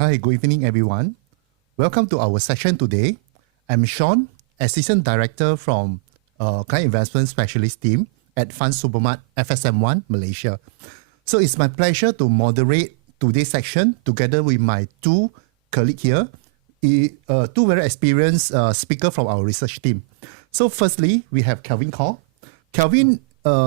Hi, good evening, everyone. Welcome to our session today. I'm Sean, Assistant Director from Client Investment Specialist Team at Fund Supermart FSM1, Malaysia. So it's my pleasure to moderate today's section together with my two colleagues here, two very experienced speakers from our research team. So firstly, we have Kelvin Call. Kelvin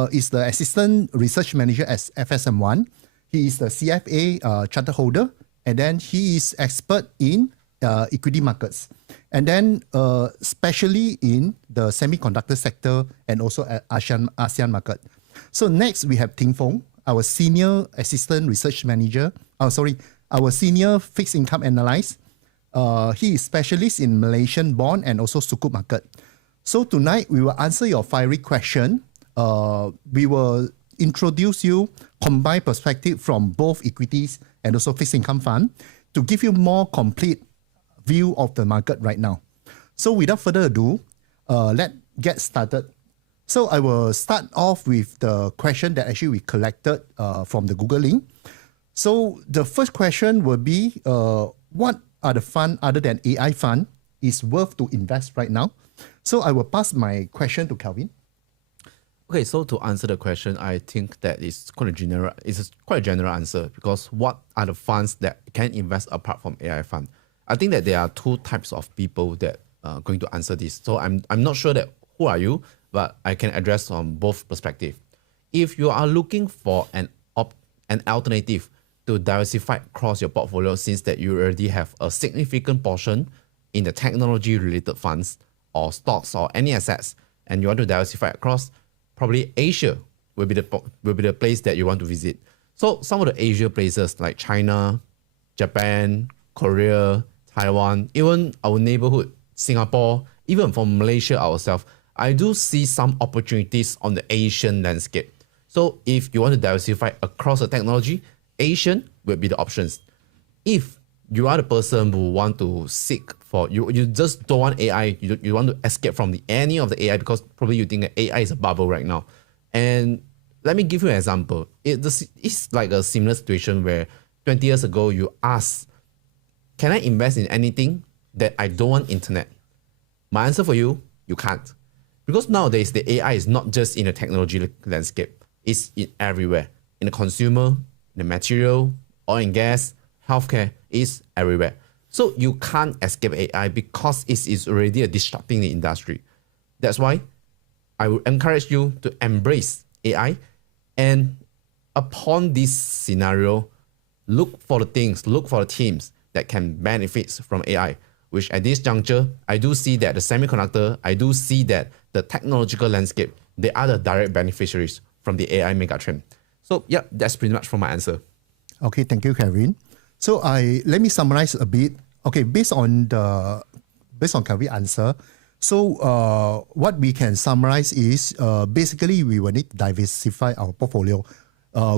is the Assistant Research Manager at FSM1. He is the CFA charter holder, and then he is expert in equity markets, and then especially in the semiconductor sector and also ASEAN market. So next we have Ting Fong, our Senior Assistant Research Manager. Our Senior Fixed Income Analyst. He is specialist in Malaysian bond and also sukuk market. So tonight we will answer your fiery question. We will introduce you combined perspective from both equities and also fixed income fund to give you more complete view of the market right now. So without further ado, let's get started. So I will start off with the question that actually we collected from the Google link. So the first question will be, what are the fund other than AI fund is worth to invest right now? So I will pass my question to Kelvin. Okay, so to answer the question, I think that it's quite a general answer, because what are the funds that can invest apart from AI fund? I think that there are two types of people that are going to answer this. So I'm not sure that who are you, but I can address on both perspectives. If you are looking for an alternative to diversify across your portfolio, since that you already have a significant portion in the technology related funds or stocks or any assets, and you want to diversify across, probably Asia will be the place that you want to visit. So some of the Asia places like China, Japan, Korea, Taiwan, even our neighborhood, Singapore, even from Malaysia ourselves, I do see some opportunities on the Asian landscape. So if you want to diversify across the technology, Asian will be the options. If you are the person who want to seek for, you just don't want AI, you want to escape from any of the AI, because probably you think that AI is a bubble right now. And let me give you an example. It's like a similar situation where 20 years ago you asked, can I invest in anything that I don't want internet? My answer for you, you can't. Because nowadays the AI is not just in the technology landscape, it's in everywhere. In the consumer, in the material, oil and gas, healthcare, is everywhere. So you can't escape AI because it is already disrupting the industry. That's why I would encourage you to embrace AI, and upon this scenario, look for the teams that can benefit from AI, which at this juncture, I do see that the semiconductor, I do see that the technological landscape, they are the direct beneficiaries from the AI megatrend. So yeah, that's pretty much for my answer. Okay, thank you, Kelvin. So let me summarize a bit. Okay, based on Kelvin's answer, so what we can summarize is basically we will need to diversify our portfolio.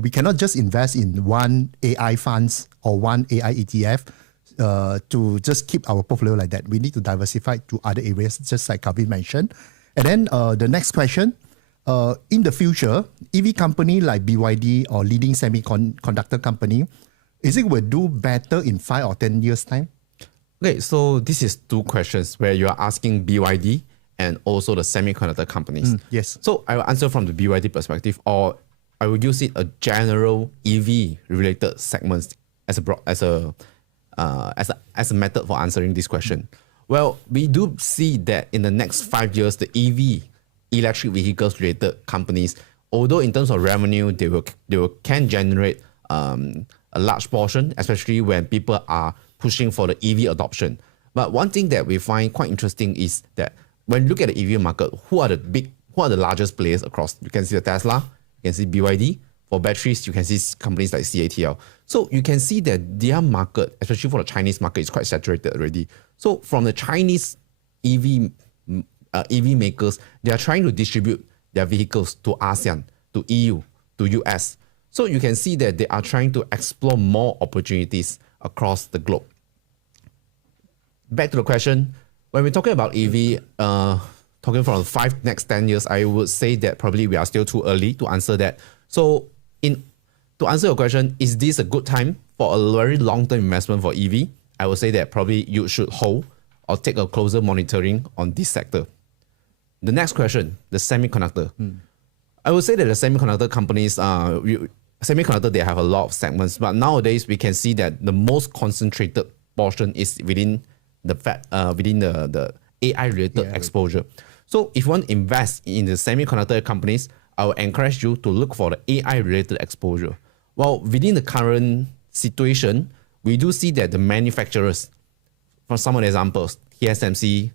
We cannot just invest in one AI funds or one AI ETF to just keep our portfolio like that. We need to diversify to other areas, just like Kelvin mentioned. And then the next question, in the future, EV company like BYD or leading semiconductor company, is it will do better in 5 or 10 years time? Okay, so this is two questions where you are asking BYD and also the semiconductor companies. Yes. So I will answer from the BYD perspective, or I will use it a general EV related segments as a method for answering this question. Well, we do see that in the next 5 years, the EV electric vehicles related companies, although in terms of revenue, they can generate a large portion, especially when people are pushing for the EV adoption. But one thing that we find quite interesting is that when you look at the EV market, who are the largest players across? You can see the Tesla, you can see BYD. For batteries, you can see companies like CATL. So you can see that their market, especially for the Chinese market, is quite saturated already. So from the Chinese EV makers, they are trying to distribute their vehicles to ASEAN, to EU, to US. So you can see that they are trying to explore more opportunities across the globe. Back to the question, when we're talking about EV, talking from the next 10 years, I would say that probably we are still too early to answer that. So to answer your question, is this a good time for a very long-term investment for EV, I would say that probably you should hold or take a closer monitoring on this sector. The next question, the semiconductor. I would say that the semiconductor companies, semiconductor, they have a lot of segments, but nowadays we can see that the most concentrated portion is within the AI-related exposure. So if you want to invest in the semiconductor companies, I would encourage you to look for the AI-related exposure. Well, within the current situation, we do see that the manufacturers, for some of the examples, TSMC,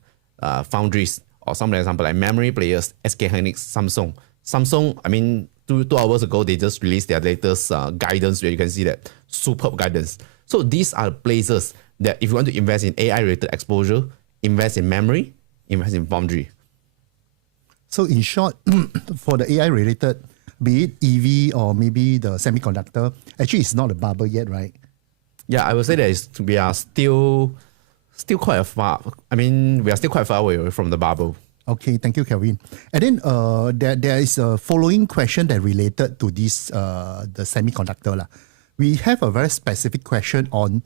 foundries, or some of the examples like memory players, SK Hynix, Samsung. Samsung, I mean, two hours ago, they just released their latest guidance where you can see that superb guidance. So these are places that if you want to invest in AI-related exposure, invest in memory, invest in foundry. So in short, for the AI-related, be it EV or maybe the semiconductor, actually it's not a bubble yet, right? Yeah, I would say that we are still quite far. I mean, we are still quite far away from the bubble. Okay, thank you, Kelvin. And then there is a following question that related to this the semiconductor. We have a very specific question on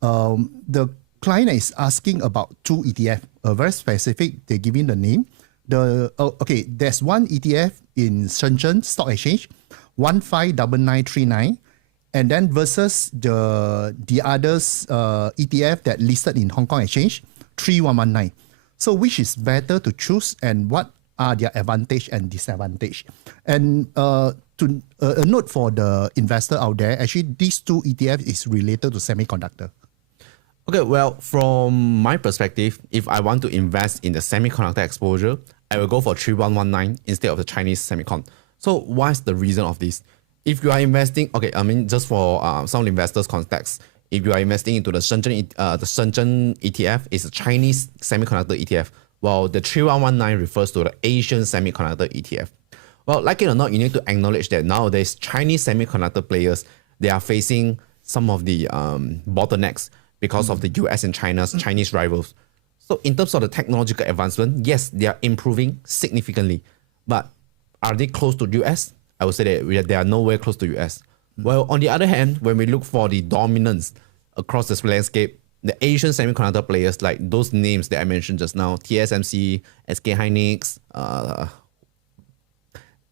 the client is asking about two ETF, a very specific, they're giving the name. There's one ETF in Shenzhen Stock Exchange, 159939, and then versus the others ETF that listed in Hong Kong Exchange, 3119. So which is better to choose and what are their advantage and disadvantage? And a note for the investor out there, actually these two ETF is related to semiconductor. Okay, well, from my perspective, if I want to invest in the semiconductor exposure, I will go for 3119 instead of the Chinese semicon. So what's the reason of this? If you are investing, just for some investors' context, if you are investing into the Shenzhen ETF, it's a Chinese semiconductor ETF, while the 3119 refers to the Asian semiconductor ETF. Well, like it or not, you need to acknowledge that nowadays Chinese semiconductor players, they are facing some of the bottlenecks because of the US and China's Chinese rivals. So in terms of the technological advancement, yes, they are improving significantly, but are they close to US? I would say that they are nowhere close to US. Well, on the other hand, when we look for the dominance across this landscape, the Asian semiconductor players, like those names that I mentioned just now, TSMC, SK Hynix,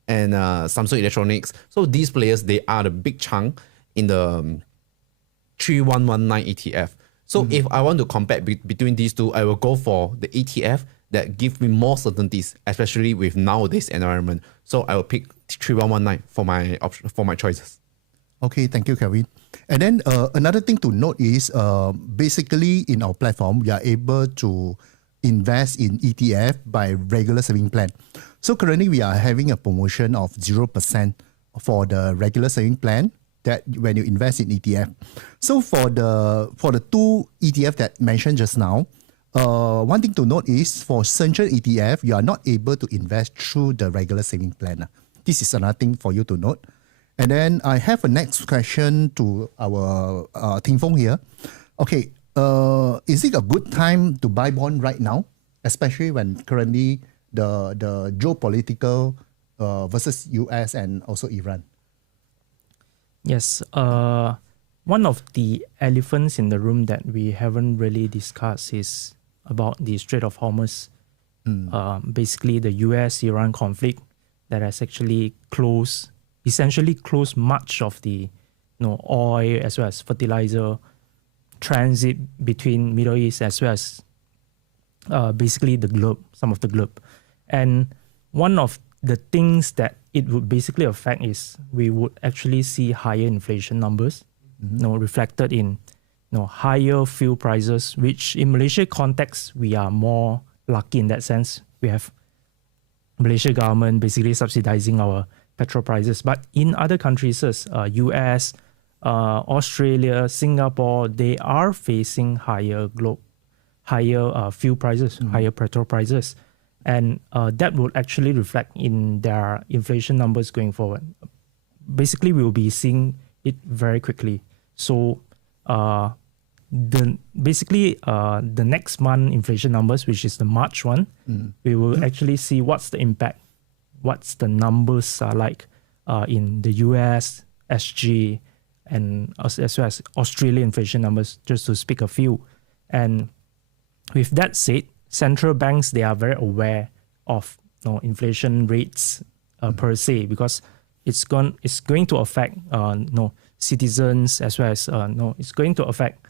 and Samsung Electronics. So these players, they are the big chunk in the 3119 ETF. So if I want to compare between these two, I will go for the ETF that give me more certainties, especially with nowadays environment. So I will pick 3119 for my choices. Okay, thank you, Kevin. And then another thing to note is basically in our platform, we are able to invest in ETF by regular saving plan. So currently we are having a promotion of 0% for the regular saving plan that when you invest in ETF. So for the two ETF that mentioned just now, one thing to note is for Shenzhen ETF, you are not able to invest through the regular saving plan. This is another thing for you to note. And then I have a next question to our Ting Fong here. Okay, is it a good time to buy bond right now, especially when currently the geopolitical versus US and also Iran? Yes, one of the elephants in the room that we haven't really discussed is about the Strait of Hormuz. Basically, the US-Iran conflict that has actually essentially closed much of the oil as well as fertilizer transit between Middle East as well as basically some of the globe. And one of the things that it would basically affect is we would actually see higher inflation numbers, reflected in higher fuel prices, which in Malaysia context, we are more lucky in that sense. We have Malaysia government basically subsidizing our petrol prices. But in other countries, US, Australia, Singapore, they are facing higher fuel prices, higher petrol prices. And that would actually reflect in their inflation numbers going forward. Basically, we will be seeing it very quickly. So the next month inflation numbers, which is the March one, we will actually see what's the impact, what's the numbers are like in the US, SG, and as well as Australian inflation numbers, just to speak a few. And with that said, central banks, they are very aware of inflation rates per se, because it's going to affect citizens, as well as it's going to affect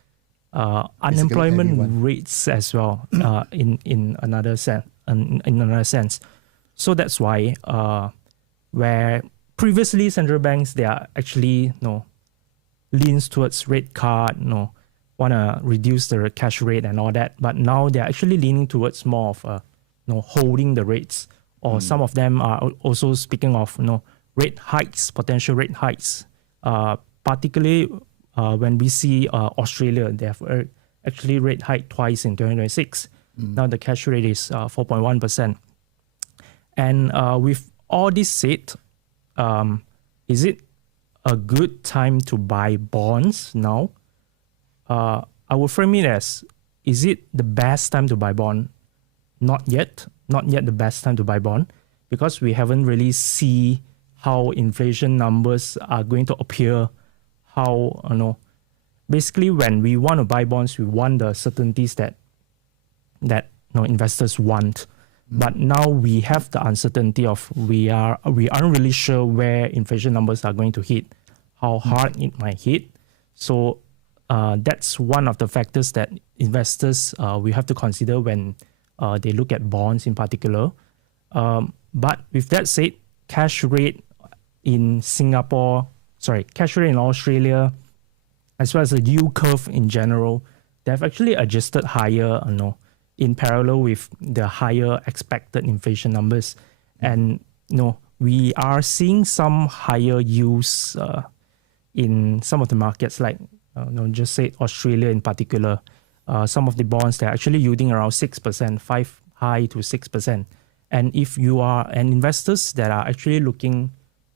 unemployment everyone. rates as well in another sense. So that's why where previously central banks, they are actually leans towards rate cut, want to reduce the cash rate and all that, but now they're actually leaning towards more of holding the rates, or some of them are also speaking of rate hikes, potential rate hikes, particularly when we see Australia, they have actually rate hiked twice in 2026. Now the cash rate is 4.1%. And with all this said, is it a good time to buy bonds now? I would frame it as, is it the best time to buy bond? Not yet the best time to buy bond, because we haven't really see how inflation numbers are going to appear. How basically when we want to buy bonds, we want the certainties that investors want. But now we have the uncertainty of we aren't really sure where inflation numbers are going to hit, how hard it might hit. So that's one of the factors that investors we have to consider when they look at bonds in particular. But with that said, cash rate in Australia, as well as the yield curve in general, they've actually adjusted higher, in parallel with the higher expected inflation numbers. And we are seeing some higher yields in some of the markets, like just say Australia in particular. Some of the bonds, they're actually yielding around 6%, 5 high to 6%. And if you are an investors that are actually looking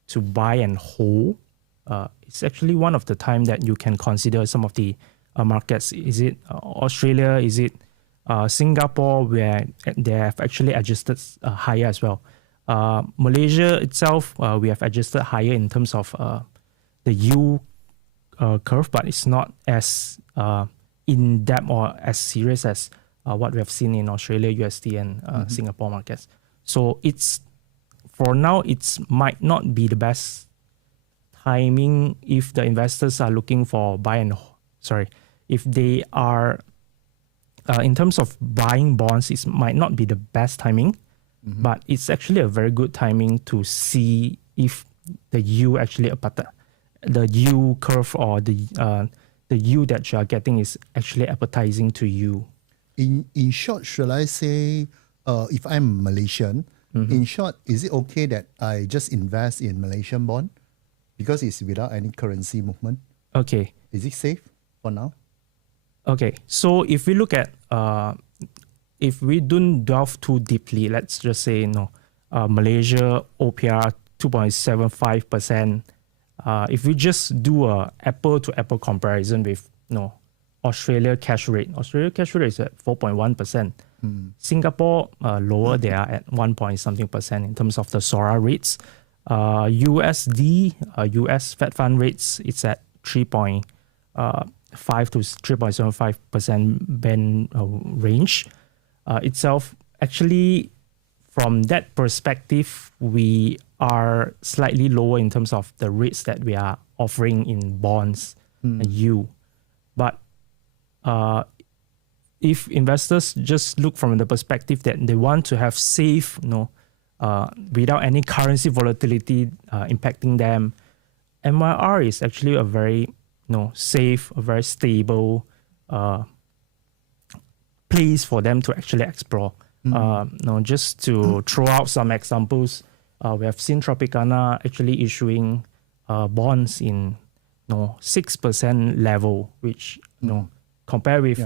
to buy and hold, it's actually one of the time that you can consider some of the markets. Is it Australia? Is it Singapore, where they have actually adjusted higher as well? Malaysia itself, we have adjusted higher in terms of the yield curve, but it's not as in depth or as serious as what we have seen in Australia, USD, and Singapore markets. So for now, it might not be the best timing if the investors are looking for if they are in terms of buying bonds, it might not be the best timing, but it's actually a very good timing to see if the yield actually the yield curve or the yield that you are getting is actually appetizing to you. In short, should I say, if I'm Malaysian, in short, is it okay that I just invest in Malaysian bond because it's without any currency movement? Okay. Is it safe for now? Okay, so if we look at, if we don't delve too deeply, let's just say, Malaysia OPR 2.75%. If we just do a apple-to-apple comparison with, Australia cash rate is at 4.1%. Singapore, lower, they are at 1.something% in terms of the SORA rates. USD, US Fed Fund rates, it's at 3.5 to 3.75% band range itself. Actually, from that perspective, we are slightly lower in terms of the rates that we are offering in bonds and yield. But if investors just look from the perspective that they want to have safe, without any currency volatility impacting them, MYR is actually a very safe, a very stable place for them to actually explore. Just to throw out some examples, we have seen Tropicana actually issuing bonds in 6% level, which compared with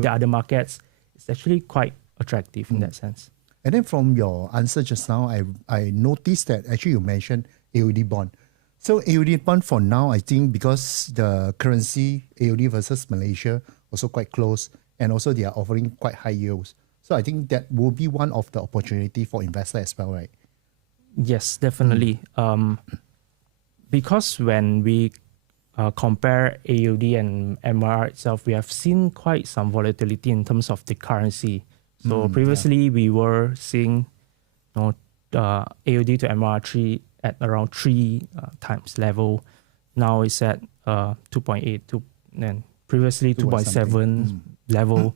the other markets, it's actually quite attractive in that sense. And then from your answer just now, I noticed that actually you mentioned AUD bond. So AUD bond for now, I think because the currency AUD versus Malaysia also quite close, and also they are offering quite high yields. So I think that will be one of the opportunity for investors as well, right? Yes, definitely. Because when we compare AUD and MR itself, we have seen quite some volatility in terms of the currency. So previously we were seeing AUD to MR at around 3 times level. Now it's at 2.8 and previously 2.7 level.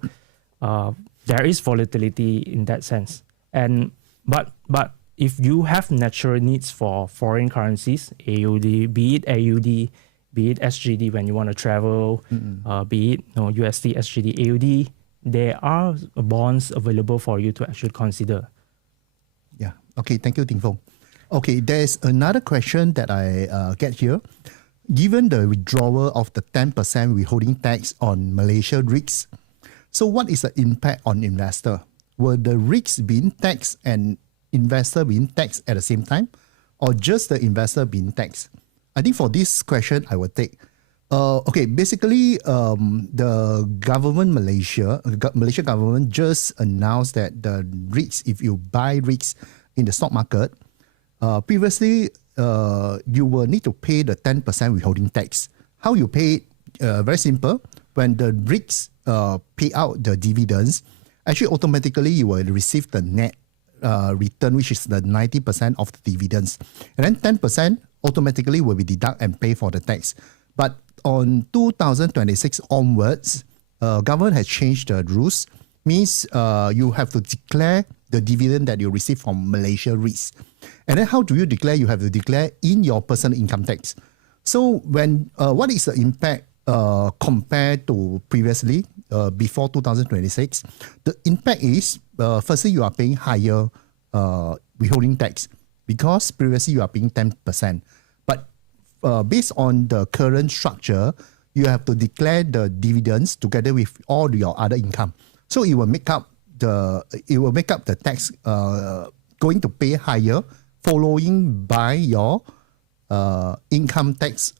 There is volatility in that sense. But if you have natural needs for foreign currencies, AUD, be it AUD, be it SGD when you want to travel, be it USD, SGD, AUD, there are bonds available for you to actually consider. Yeah. Okay. Thank you, Ting Fong. Okay. There's another question that I get here. Given the withdrawal of the 10% withholding tax on Malaysia REITs, so what is the impact on investor? Will the REITs being taxed and investor being taxed at the same time, or just the investor being taxed? I think for this question, I will take. Basically, the government Malaysia government just announced that the REITs, if you buy REITs in the stock market, previously you will need to pay the 10% withholding tax. How you pay it? Very simple. When the REITs pay out the dividends, actually automatically you will receive the net return, which is the 90% of the dividends. And then 10% automatically will be deducted and pay for the tax. But on 2026 onwards, government has changed the rules. Means you have to declare the dividend that you receive from Malaysia REITs. And then how do you declare? You have to declare in your personal income tax. So when what is the impact compared to previously, before 2026? The impact is, firstly, you are paying higher withholding tax because previously you are paying 10%. But based on the current structure, you have to declare the dividends together with all your other income. So it will make up the tax going to pay higher following by your income tax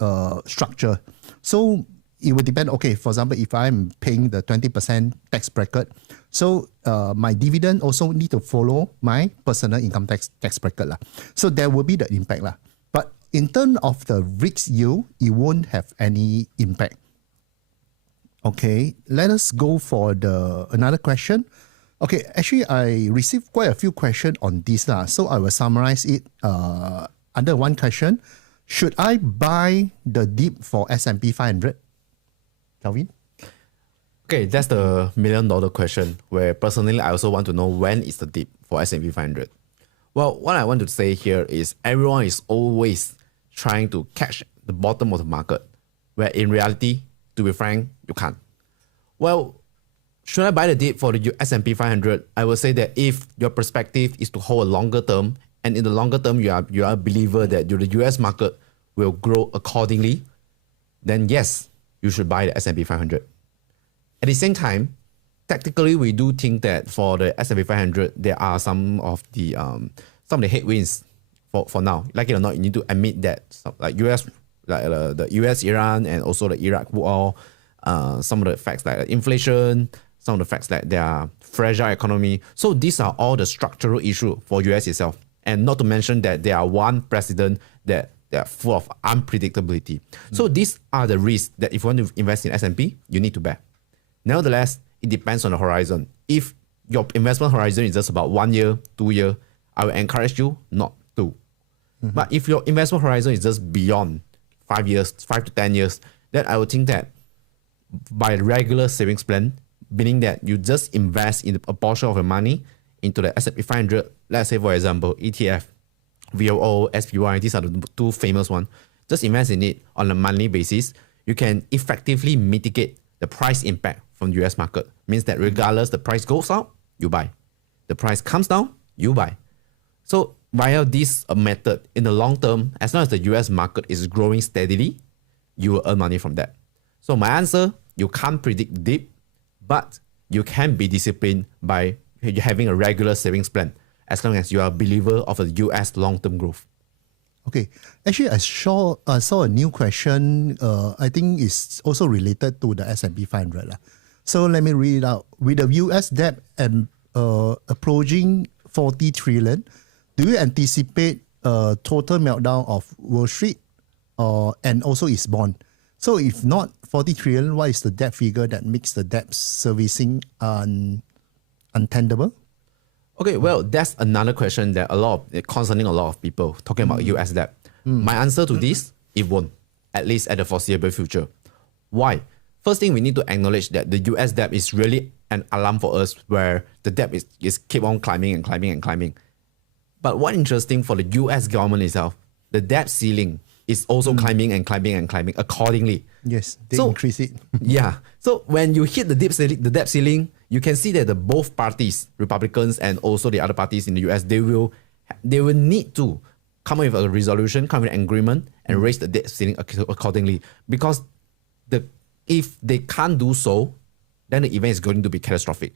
structure. So it will depend. Okay, for example, if I'm paying the 20% tax bracket, so my dividend also need to follow my personal income tax bracket lah. So there will be the impact lah. But in terms of the risk yield, it won't have any impact. Okay, let us go for another question. Okay, actually, I received quite a few questions on this lah. So I will summarize it under one question. Should I buy the dip for S&P 500? Calvin? Okay, that's the $1 million question, where personally I also want to know when is the dip for S&P 500. Well, what I want to say here is everyone is always trying to catch the bottom of the market, where in reality, to be frank, you can't. Well, should I buy the dip for the S&P 500? I will say that if your perspective is to hold a longer term, and in the longer term you are a believer that the US market will grow accordingly, then yes, you should buy the S&P 500. At the same time, tactically, we do think that for the S&P 500, there are some of the headwinds for now. Like it or not, you need to admit that the US, Iran, and also the Iraq war, some of the facts like inflation, some of the facts like their fragile economy. So these are all the structural issue for US itself. And not to mention that there are one president that they are full of unpredictability. So these are the risks that if you want to invest in S&P, you need to bear. Nevertheless, it depends on the horizon. If your investment horizon is just about 1 year, 2 years, I will encourage you not to. But if your investment horizon is just beyond 5 years, 5 to 10 years, then I would think that by regular savings plan, meaning that you just invest in a portion of your money into the S&P 500, let's say, for example, ETF, VOO, SPY, these are the two famous ones. Just invest in it on a monthly basis. You can effectively mitigate the price impact from the US market. Means that regardless the price goes up, you buy. The price comes down, you buy. So via this method, in the long term, as long as the US market is growing steadily, you will earn money from that. So my answer, you can't predict the dip, but you can be disciplined by having a regular savings plan, as long as you are a believer of a US long-term growth. Okay, actually, I saw a new question. I think it's also related to the S&P 500. So let me read it out. With the US debt and approaching 40 trillion, do you anticipate a total meltdown of Wall Street and also its bond? So if not 40 trillion, what is the debt figure that makes the debt servicing untenable? Okay, well, that's another question that concerning a lot of people talking about US debt. My answer to this, it won't, at least at the foreseeable future. Why? First thing, we need to acknowledge that the US debt is really an alarm for us, where the debt is keep on climbing and climbing and climbing. But what interesting for the US government itself, the debt ceiling is also climbing and climbing and climbing accordingly. Yes, they increase it. Yeah. So when you hit the debt ceiling, you can see that the both parties, Republicans and also the other parties in the US, they will need to come up with a resolution, come with an agreement, and raise the debt ceiling accordingly. Because if they can't do so, then the event is going to be catastrophic.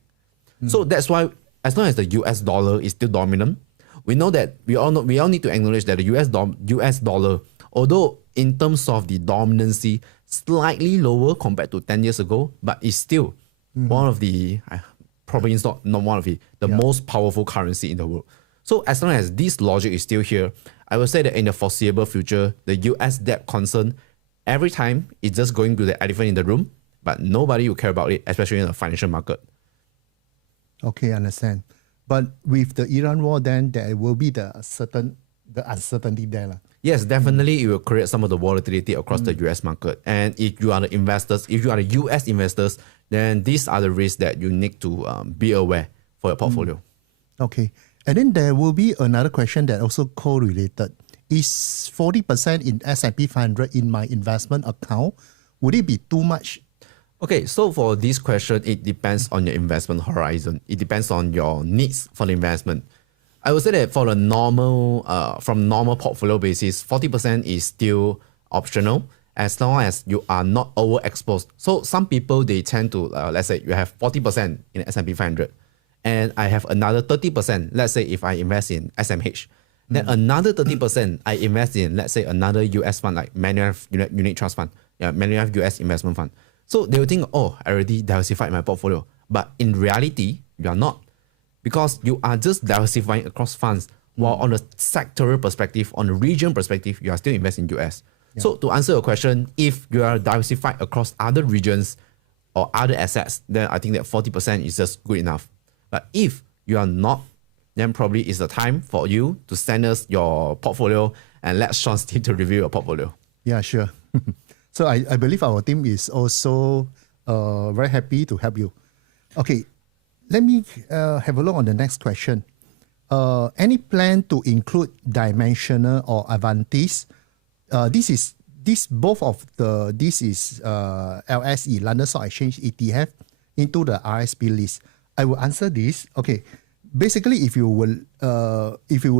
So that's why, as long as the US dollar is still dominant, we know that we all need to acknowledge that the US dollar, although in terms of the dominancy, slightly lower compared to 10 years ago, but it's still one of the, probably it's not one of the most powerful currency in the world. So as long as this logic is still here, I will say that in the foreseeable future, the US debt concern, every time it's just going to the elephant in the room, but nobody will care about it, especially in the financial market. Okay, understand. But with the Iran war, then there will be the uncertainty there. Yes, definitely it will create some of the volatility across the US market. And if you are the investors, if you are the US investors, then these are the risks that you need to be aware for your portfolio. Okay. And then there will be another question that also correlated. Is 40% in S&P 500 in my investment account, would it be too much? Okay, so for this question, it depends on your investment horizon. It depends on your needs for the investment. I would say that for the from normal portfolio basis, 40% is still optional as long as you are not overexposed. So some people, they tend to, let's say you have 40% in S&P 500 and I have another 30%. Let's say if I invest in SMH, then another 30% I invest in, let's say, another US fund like Manulife Unit Trust Fund, Manulife US Investment Fund. So they will think, oh, I already diversified my portfolio. But in reality, you are not. Because you are just diversifying across funds, while on a sectoral perspective, on a region perspective, you are still investing in US. Yeah. So to answer your question, if you are diversified across other regions or other assets, then I think that 40% is just good enough. But if you are not, then probably it's the time for you to send us your portfolio and let Sean Steve to review your portfolio. Yeah, sure. So I believe our team is also very happy to help you. Okay, let me have a look on the next question. Any plan to include dimensional or advantage? This is LSE, London Stock Exchange ETF, into the RSP list. I will answer this. Okay, basically, if you would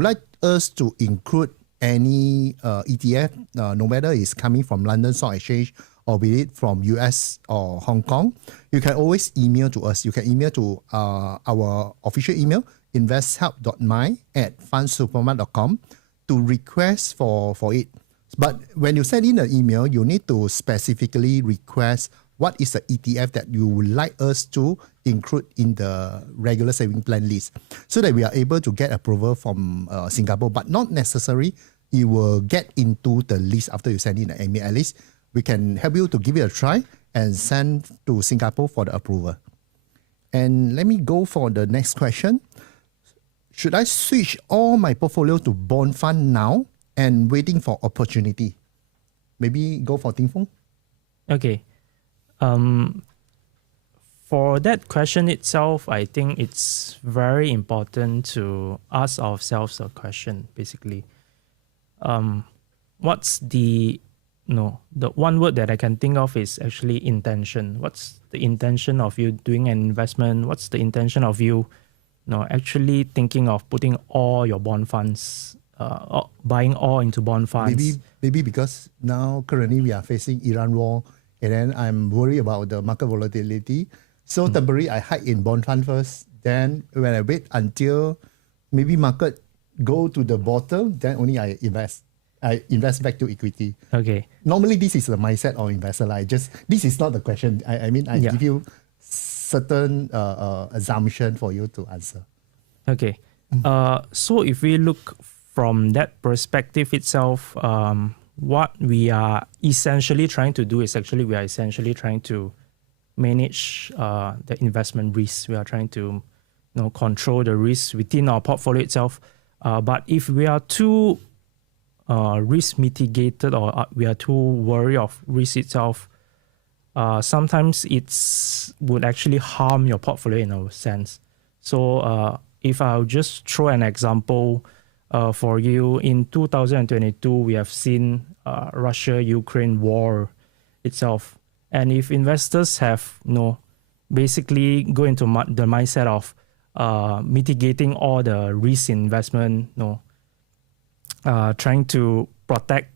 like us to include any ETF, no matter it's coming from London Stock Exchange or be it from US or Hong Kong, you can always email to us. You can email to our official email, investhelp.my@fundsupermart.com, to request for it. But when you send in an email, you need to specifically request what is the ETF that you would like us to include in the regular saving plan list, so that we are able to get approval from Singapore, but not necessary it will get into the list after you send in the email. At least we can help you to give it a try and send to Singapore for the approval. And let me go for the next question. Should I switch all my portfolio to bond fund now and waiting for opportunity? Maybe go for Ting Fung. Okay. For that question itself, I think it's very important to ask ourselves a question, basically. What's the one word that I can think of is actually intention. What's the intention of you doing an investment? What's the intention of you, actually thinking of putting all your bond funds, buying all into bond funds? Maybe because now currently we are facing Iran war, and then I'm worried about the market volatility. So temporarily I hide in bond fund first. Then when I wait until maybe market go to the bottom, then only I invest back to equity. Okay. Normally this is the mindset of investor. This is not the question. I give you certain assumption for you to answer. Okay. So if we look from that perspective itself, what we are essentially trying to do is we are essentially trying to manage the investment risk. We are trying to control the risk within our portfolio itself. But if we are too risk mitigated or we are too worried of risk itself, sometimes it's would actually harm your portfolio in a sense. So if I'll just throw an example for you, in 2022, we have seen Russia-Ukraine war itself. And if investors have, basically go into the mindset of mitigating all the risk in investment, trying to protect,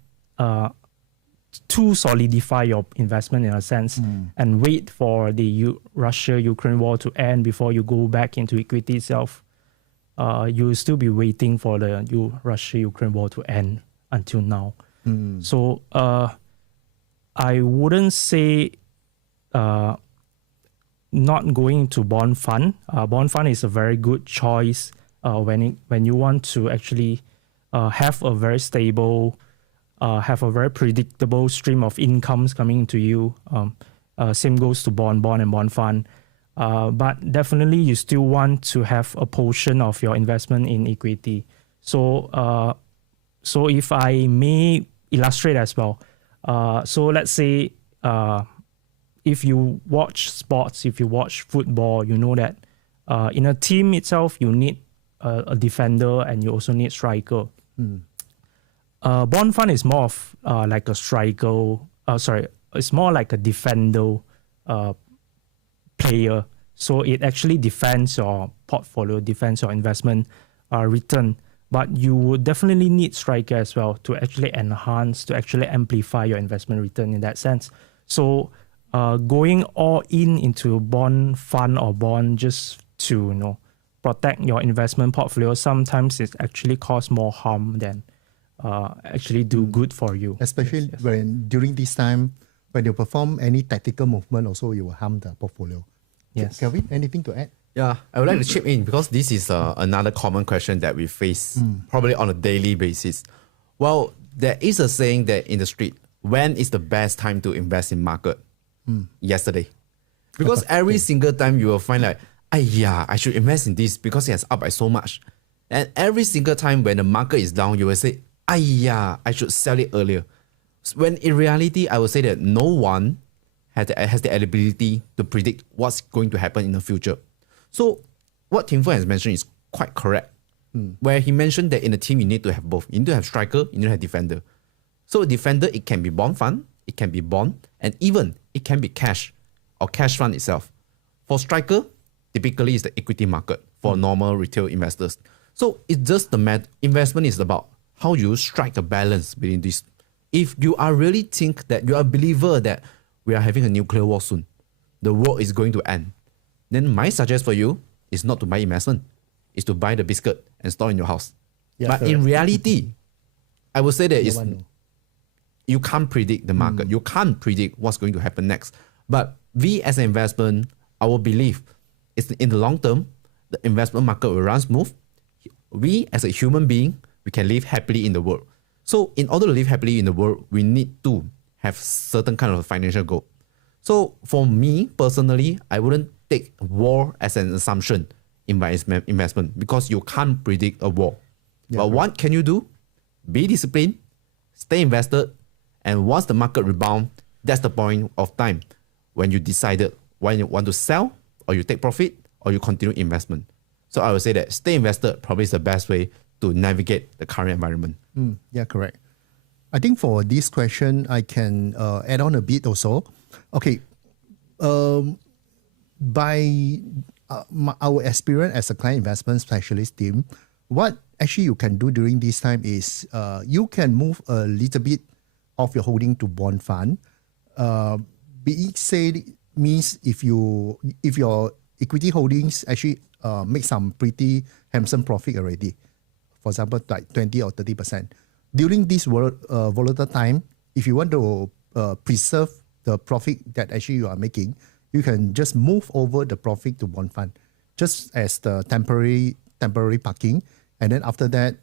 to solidify your investment in a sense, and wait for the Russia-Ukraine war to end before you go back into equity itself, you'll still be waiting for the Russia-Ukraine war to end until now. So I wouldn't say not going to bond fund. Bond fund is a very good choice when you want to actually have a very stable, have a very predictable stream of incomes coming into you. Same goes to bond and bond fund. But definitely you still want to have a portion of your investment in equity. So if I may illustrate as well, so let's say if you watch sports, if you watch football, you know that in a team itself, you need a defender and you also need striker. Bond fund is more of like a striker, it's more like a defender player. So it actually defends your portfolio, defends your investment return. But you would definitely need striker as well to actually enhance, to actually amplify your investment return in that sense. So going all into bond fund or bond just to protect your investment portfolio, sometimes it actually cause more harm than actually do good for you. Especially when during this time, when you perform any tactical movement, also you will harm the portfolio. Yes. Kelvin, anything to add? Yeah, I would like to chip in because this is another common question that we face probably on a daily basis. Well, there is a saying that in the street, when is the best time to invest in market? Yesterday. Because every single time you will find like, I should invest in this because it has up by so much. And every single time when the market is down, you will say, I should sell it earlier. When in reality, I would say that no one has the ability to predict what's going to happen in the future. So what Tim Fu has mentioned is quite correct. Where he mentioned that in a team, you need to have both. You need to have striker, you need to have defender. So defender, it can be bond fund, it can be bond, and even it can be cash or cash fund itself. For striker, typically it's the equity market for normal retail investors. So it's just investment is about how you strike a balance between this. If you are really think that you are a believer that we are having a nuclear war soon, the world is going to end, then my suggestion for you is not to buy investment, is to buy the biscuit and store in your house. Yeah, but in reality, I would say that you can't predict the market. You can't predict what's going to happen next. But we as an investment, our belief is in the long term, the investment market will run smooth. We as a human being, we can live happily in the world. So in order to live happily in the world, we need to have certain kind of financial goal. So for me personally, I wouldn't take war as an assumption in my investment because you can't predict a war. But what can you do? Be disciplined, stay invested, and once the market rebound, that's the point of time when you decided when you want to sell or you take profit or you continue investment. So I would say that stay invested probably is the best way to navigate the current environment. Yeah, correct. I think for this question, I can add on a bit also. Okay, by our experience as a client investment specialist team, what actually you can do during this time is you can move a little bit of your holding to bond fund. Be it say means if your equity holdings actually make some pretty handsome profit already, for example, like 20 or 30%. During this volatile time, if you want to preserve the profit that actually you are making, you can just move over the profit to bond fund, just as the temporary parking. And then after that,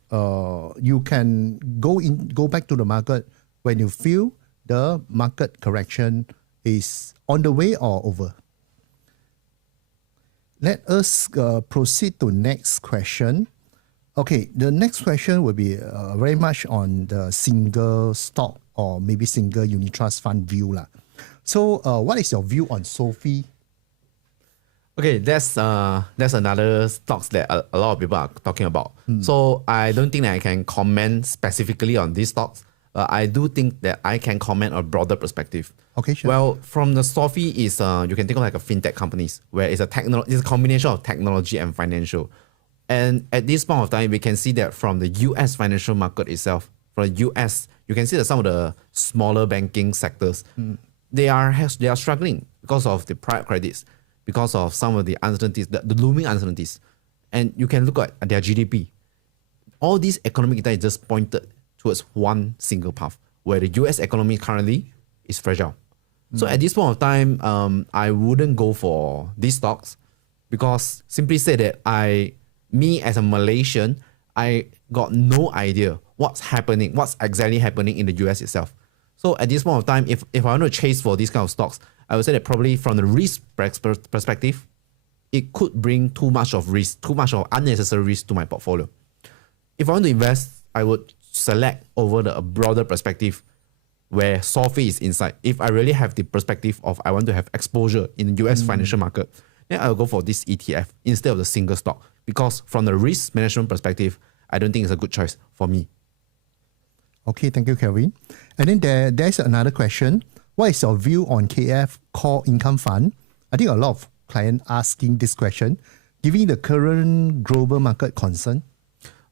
you can go back to the market when you feel the market correction is on the way or over? Let us proceed to next question. Okay, the next question will be very much on the single stock or maybe single unit trust fund view lah. So, what is your view on SOFI? Okay, that's another stocks that a lot of people are talking about. So I don't think that I can comment specifically on these stocks. I do think that I can comment on a broader perspective. Okay, sure. Well, from the SOFI is you can think of like a fintech companies where it's a combination of technology and financial. And at this point of time, we can see that from the US financial market itself, from the US, you can see that some of the smaller banking sectors, they are struggling because of the private credits, because of some of the uncertainties, the looming uncertainties. And you can look at their GDP. All these economic data is just pointed towards one single path, where the US economy currently is fragile. So at this point of time, I wouldn't go for these stocks because simply say that me as a Malaysian, I got no idea what's exactly happening in the US itself. So at this point of time, if I want to chase for these kind of stocks, I would say that probably from the risk perspective, it could bring too much of unnecessary risk to my portfolio. If I want to invest, I would select over a broader perspective where SOFI is inside. If I really have the perspective of I want to have exposure in the US financial market, then I'll go for this ETF instead of the single stock. Because from the risk management perspective, I don't think it's a good choice for me. Okay, thank you, Kelvin. And then there's another question. What is your view on KF Core Income Fund? I think a lot of clients asking this question, given the current global market concern.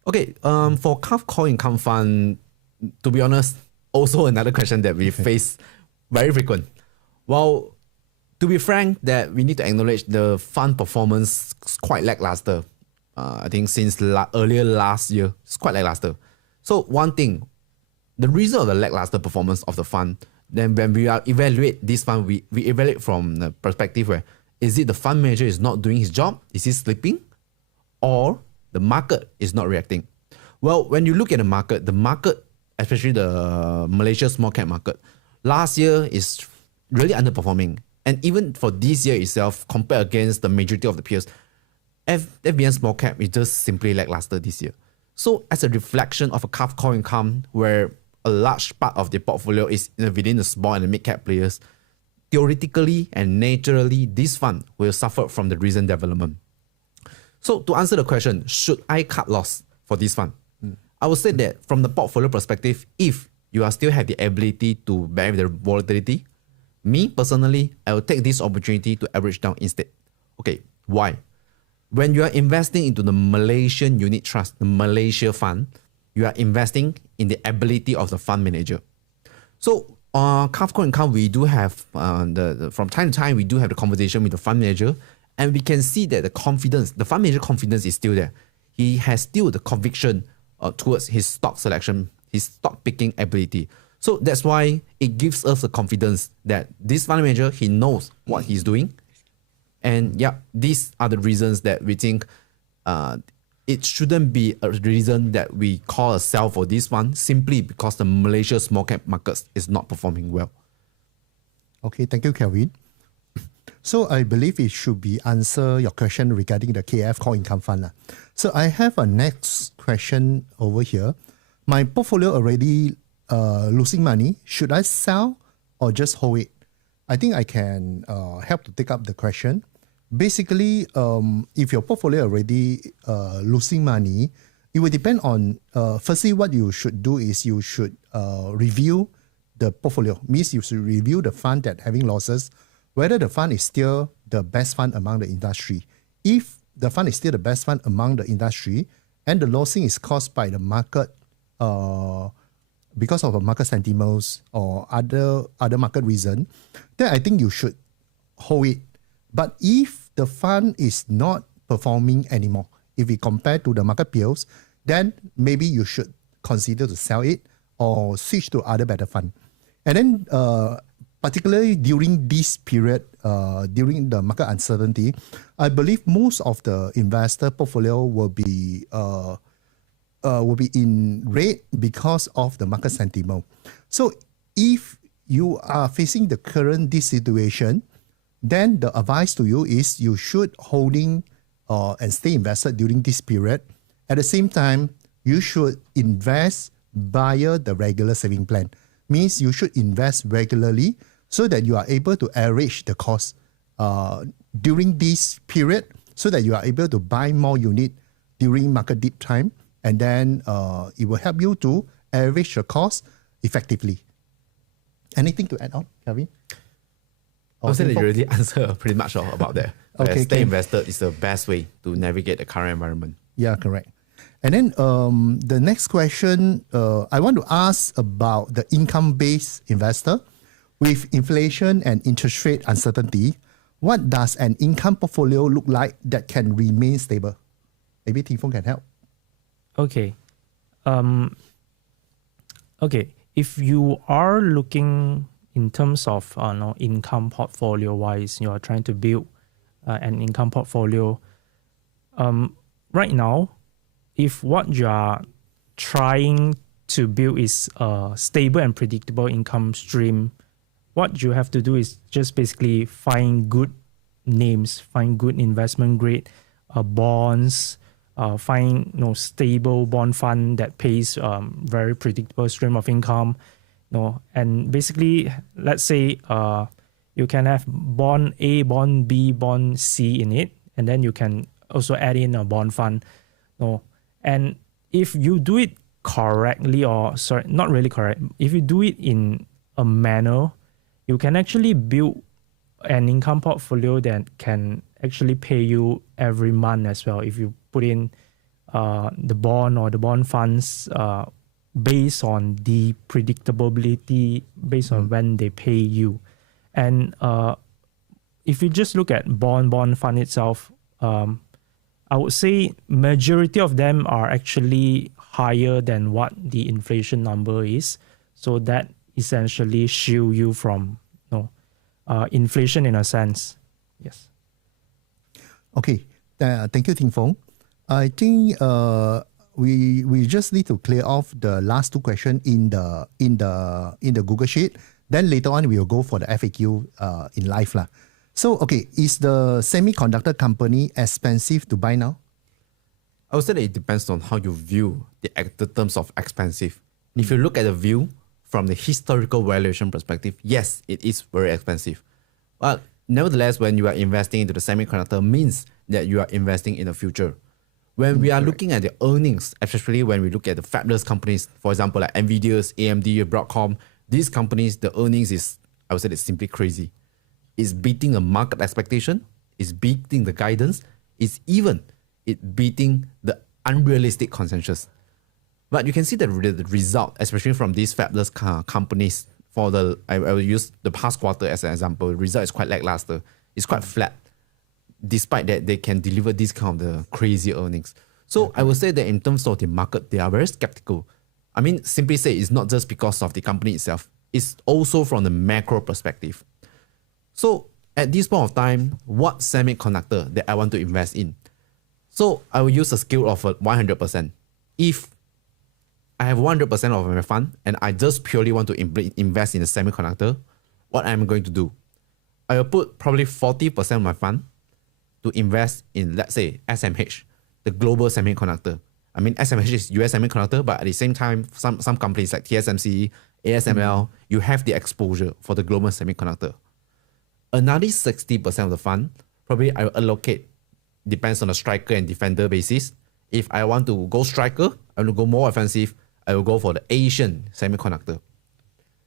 Okay, for KF Core Income Fund, to be honest, also another question that we face very frequent. Well, to be frank, that we need to acknowledge the fund performance is quite lackluster. I think since earlier last year, it's quite lackluster. So one thing, the reason of the lackluster performance of the fund, then when we evaluate this fund, we evaluate from the perspective where, is it the fund manager is not doing his job? Is he sleeping? Or the market is not reacting? Well, when you look at the market, especially the Malaysia small cap market, last year is really underperforming. And even for this year itself, compared against the majority of the peers, FBN small cap is just simply lackluster this year. So as a reflection of a KF Core Income, where a large part of the portfolio is within the small and the mid cap players, theoretically and naturally, this fund will suffer from the recent development. So to answer the question, should I cut loss for this fund? I would say that from the portfolio perspective, if you are still have the ability to bear the volatility, me personally, I will take this opportunity to average down instead. Okay, why? When you are investing into the Malaysian unit trust, the Malaysia fund, you are investing in the ability of the fund manager. So KF Core Income, we do have from time to time, we do have the conversation with the fund manager, and we can see that the fund manager confidence is still there. He has still the conviction towards his stock selection, his stock picking ability. So that's why it gives us the confidence that this fund manager, he knows what he's doing. And yeah, these are the reasons that we think it shouldn't be a reason that we call a sell for this one simply because the Malaysia small cap markets is not performing well. Okay, thank you, Kelvin. So I believe it should be answer your question regarding the KF Core Income Fund. So I have a next question over here. My portfolio already losing money. Should I sell or just hold it? I think I can help to take up the question. Basically, if your portfolio already losing money, it will depend on, firstly, what you should do is you should review the portfolio. Means you should review the fund that having losses, whether the fund is still the best fund among the industry. If the fund is still the best fund among the industry and the losing is caused by the market, because of a market sentiments or other market reason, then I think you should hold it. But if the fund is not performing anymore, if we compare to the market peers, then maybe you should consider to sell it or switch to other better fund. And then particularly during this period, during the market uncertainty, I believe most of the investor portfolio will be will be in red because of the market sentiment. So if you are facing the current this situation, then the advice to you is you should holding and stay invested during this period. At the same time, you should invest via the regular saving plan. Means you should invest regularly so that you are able to average the cost during this period, so that you are able to buy more unit during market dip time, and then it will help you to average the cost effectively. Anything to add on, Kevin? I would say that you already answered pretty much about that. Okay, Stay invested is the best way to navigate the current environment. Yeah, correct. And then the next question, I want to ask about the income-based investor. With inflation and interest rate uncertainty, what does an income portfolio look like that can remain stable? Maybe Tifong can help. Okay. Okay. If you are looking in terms of income portfolio wise, you are trying to build an income portfolio. Right now, if what you are trying to build is a stable and predictable income stream, what you have to do is just basically find good names, find good investment grade bonds, find stable bond fund that pays very predictable stream of income. And basically, let's say you can have bond A, bond B, bond C in it, and then you can also add in a bond fund. And if you do it correctly, or sorry, not really correct, if you do it in a manner, you can actually build an income portfolio that can actually pay you every month as well. If you put in the bond or the bond funds based on the predictability, based on when they pay you. And if you just look at bond fund itself, I would say majority of them are actually higher than what the inflation number is. So that essentially shield you from inflation in a sense. Yes. Okay. Thank you, Ting Fong. I think we just need to clear off the last two questions in the Google Sheet. Then later on we will go for the FAQ in live lah. So okay, is the semiconductor company expensive to buy now? I would say that it depends on how you view the terms of expensive. If you look at the view from the historical valuation perspective, yes, it is very expensive. But nevertheless, when you are investing into the semiconductor, means that you are investing in the future. When we are looking at the earnings, especially when we look at the fabless companies, for example, like NVIDIA's, AMD, Broadcom, these companies, the earnings is, I would say, it's simply crazy. It's beating the market expectation, it's beating the guidance, it's beating the unrealistic consensus. But you can see the result, especially from these fabless companies. I will use the past quarter as an example. The result is quite lackluster. It's quite flat. Despite that, they can deliver this kind of the crazy earnings. So I would say that in terms of the market, they are very skeptical. I mean, simply say it's not just because of the company itself. It's also from the macro perspective. So at this point of time, what semiconductor that I want to invest in? So I will use a scale of 100%. If I have 100% of my fund and I just purely want to invest in a semiconductor, what I'm going to do? I will put probably 40% of my fund to invest in, let's say, SMH, the global semiconductor. I mean, SMH is US semiconductor, but at the same time, some companies like TSMC, ASML, you have the exposure for the global semiconductor. Another 60% of the fund, probably I will allocate, depends on the striker and defender basis. If I want to go striker, I want to go more offensive, I will go for the Asian semiconductor.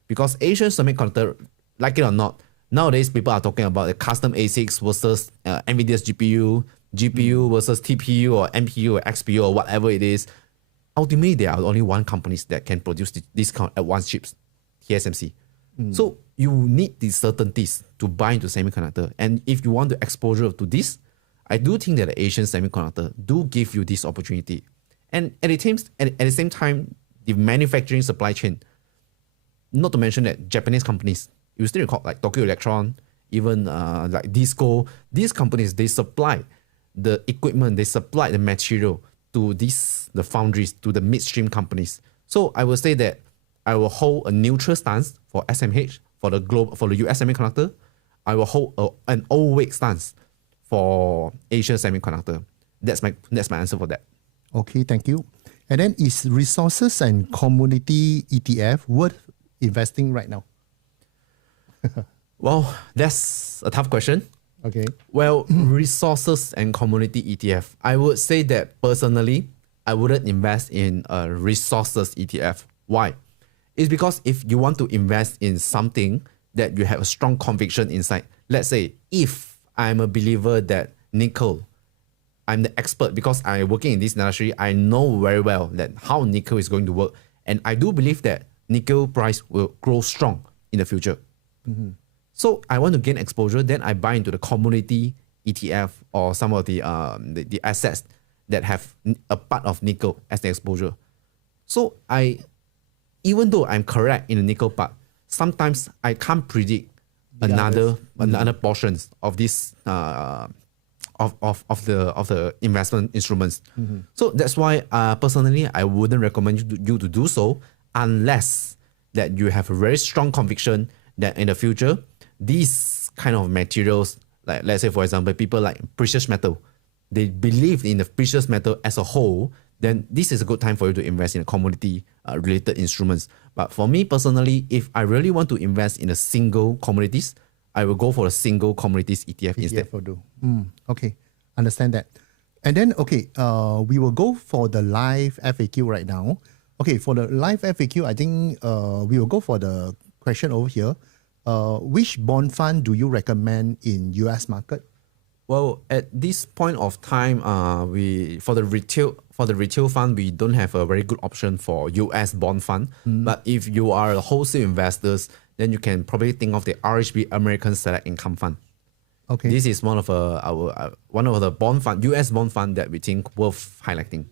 Because Asian semiconductor, like it or not, nowadays people are talking about the custom ASICs versus NVIDIA's GPU versus TPU or NPU or XPU or whatever it is. Ultimately, there are only one companies that can produce this kind of advanced chips, TSMC. So you need these certainties to buy into semiconductor. And if you want the exposure to this, I do think that the Asian semiconductor do give you this opportunity. And at the same time, the manufacturing supply chain, not to mention that Japanese companies, you still recall like Tokyo Electron, even like Disco, these companies, they supply the equipment, they supply the material to the foundries, to the midstream companies. So I will say that I will hold a neutral stance for SMH, for the US Semiconductor. I will hold an overweight stance for Asia Semiconductor. That's my answer for that. Okay, thank you. And then is resources and commodity ETF worth investing right now? Well, that's a tough question. Okay. Well, resources and commodity ETF. I would say that personally, I wouldn't invest in a resources ETF. Why? It's because if you want to invest in something that you have a strong conviction inside, let's say if I'm a believer that nickel, I'm the expert because I'm working in this industry, I know very well that how nickel is going to work. And I do believe that nickel price will grow strong in the future. Mm-hmm. So I want to gain exposure, then I buy into the commodity ETF or some of the assets that have a part of nickel as the exposure. So even though I'm correct in the nickel part, sometimes I can't predict another portions of this of the investment instruments. Mm-hmm. So that's why personally I wouldn't recommend you to do so unless that you have a very strong conviction that in the future these kind of materials, like let's say for example people like precious metal, they believe in the precious metal as a whole, then this is a good time for you to invest in a commodity related instruments. But for me personally, if I really want to invest in a single commodities, I will go for a single commodities ETF instead. Will do. Okay, understand that. And then, okay, we will go for the live FAQ right now. Okay, for the live FAQ, I think we will go for the question over here. Which bond fund do you recommend in US market? Well, at this point of time, for the retail fund, we don't have a very good option for US bond fund. But if you are a wholesale investors, then you can probably think of the RHB American Select Income Fund. Okay, this is one of the bond fund, US bond fund that we think worth highlighting.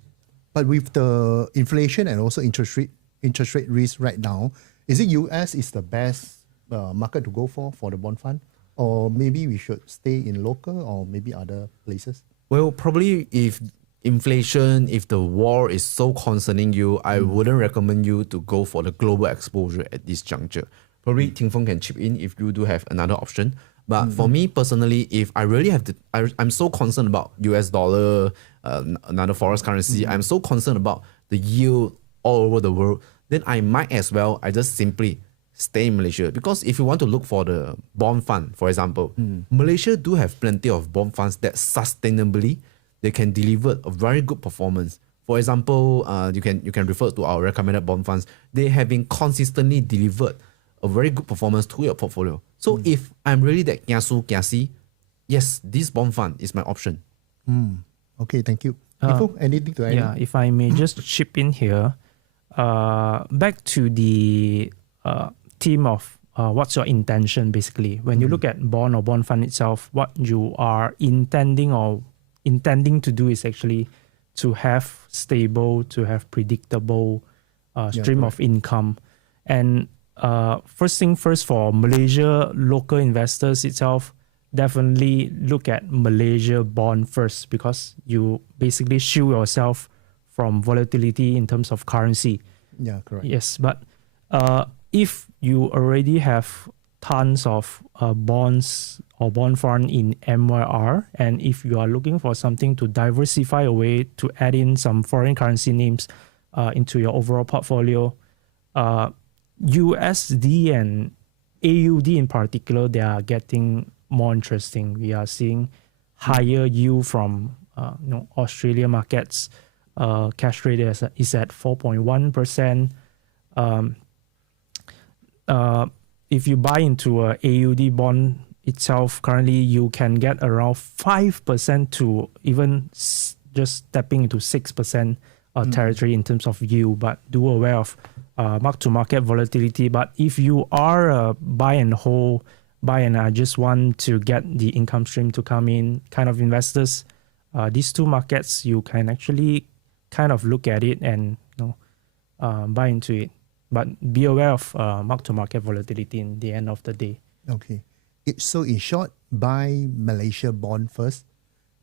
But with the inflation and also interest rate risk right now, is it US is the best market to go for the bond fund? Or maybe we should stay in local or maybe other places? Well, probably if inflation, if the war is so concerning you, I wouldn't recommend you to go for the global exposure at this juncture. Probably Ting Feng can chip in if you do have another option. But for me personally, if I really have I'm so concerned about US dollar, another foreign currency, I'm so concerned about the yield all over the world, then I might as well, I just simply stay in Malaysia. Because if you want to look for the bond fund, for example, Malaysia do have plenty of bond funds that sustainably, they can deliver a very good performance. For example, you can refer to our recommended bond funds. They have been consistently delivered a very good performance to your portfolio. So if I'm really that kiasi, yes, this bond fund is my option. Okay, thank you. Info, anything to add? Yeah, if I may just chip in here, back to the theme of what's your intention basically. When you look at bond or bond fund itself, what you are intending to do is actually to have stable, to have predictable stream of income. And first thing first, for Malaysia local investors itself, definitely look at Malaysia bond first, because you basically shield yourself from volatility in terms of currency. Yeah, correct. Yes, but if you already have tons of bonds or bond fund in MYR, and if you are looking for something to diversify away, to add in some foreign currency names into your overall portfolio, USD and AUD in particular, they are getting more interesting. We are seeing higher yield from Australia markets. Cash rate is at 4.1%. If you buy into a AUD bond itself, currently you can get around 5% to even just stepping into 6% territory in terms of yield. But do aware of mark-to-market volatility. But if you are a buy and hold, buy and just want to get the income stream to come in kind of investors, these two markets, you can actually kind of look at it and buy into it. But be aware of mark-to-market volatility in the end of the day. Okay. So in short, buy Malaysia bond first,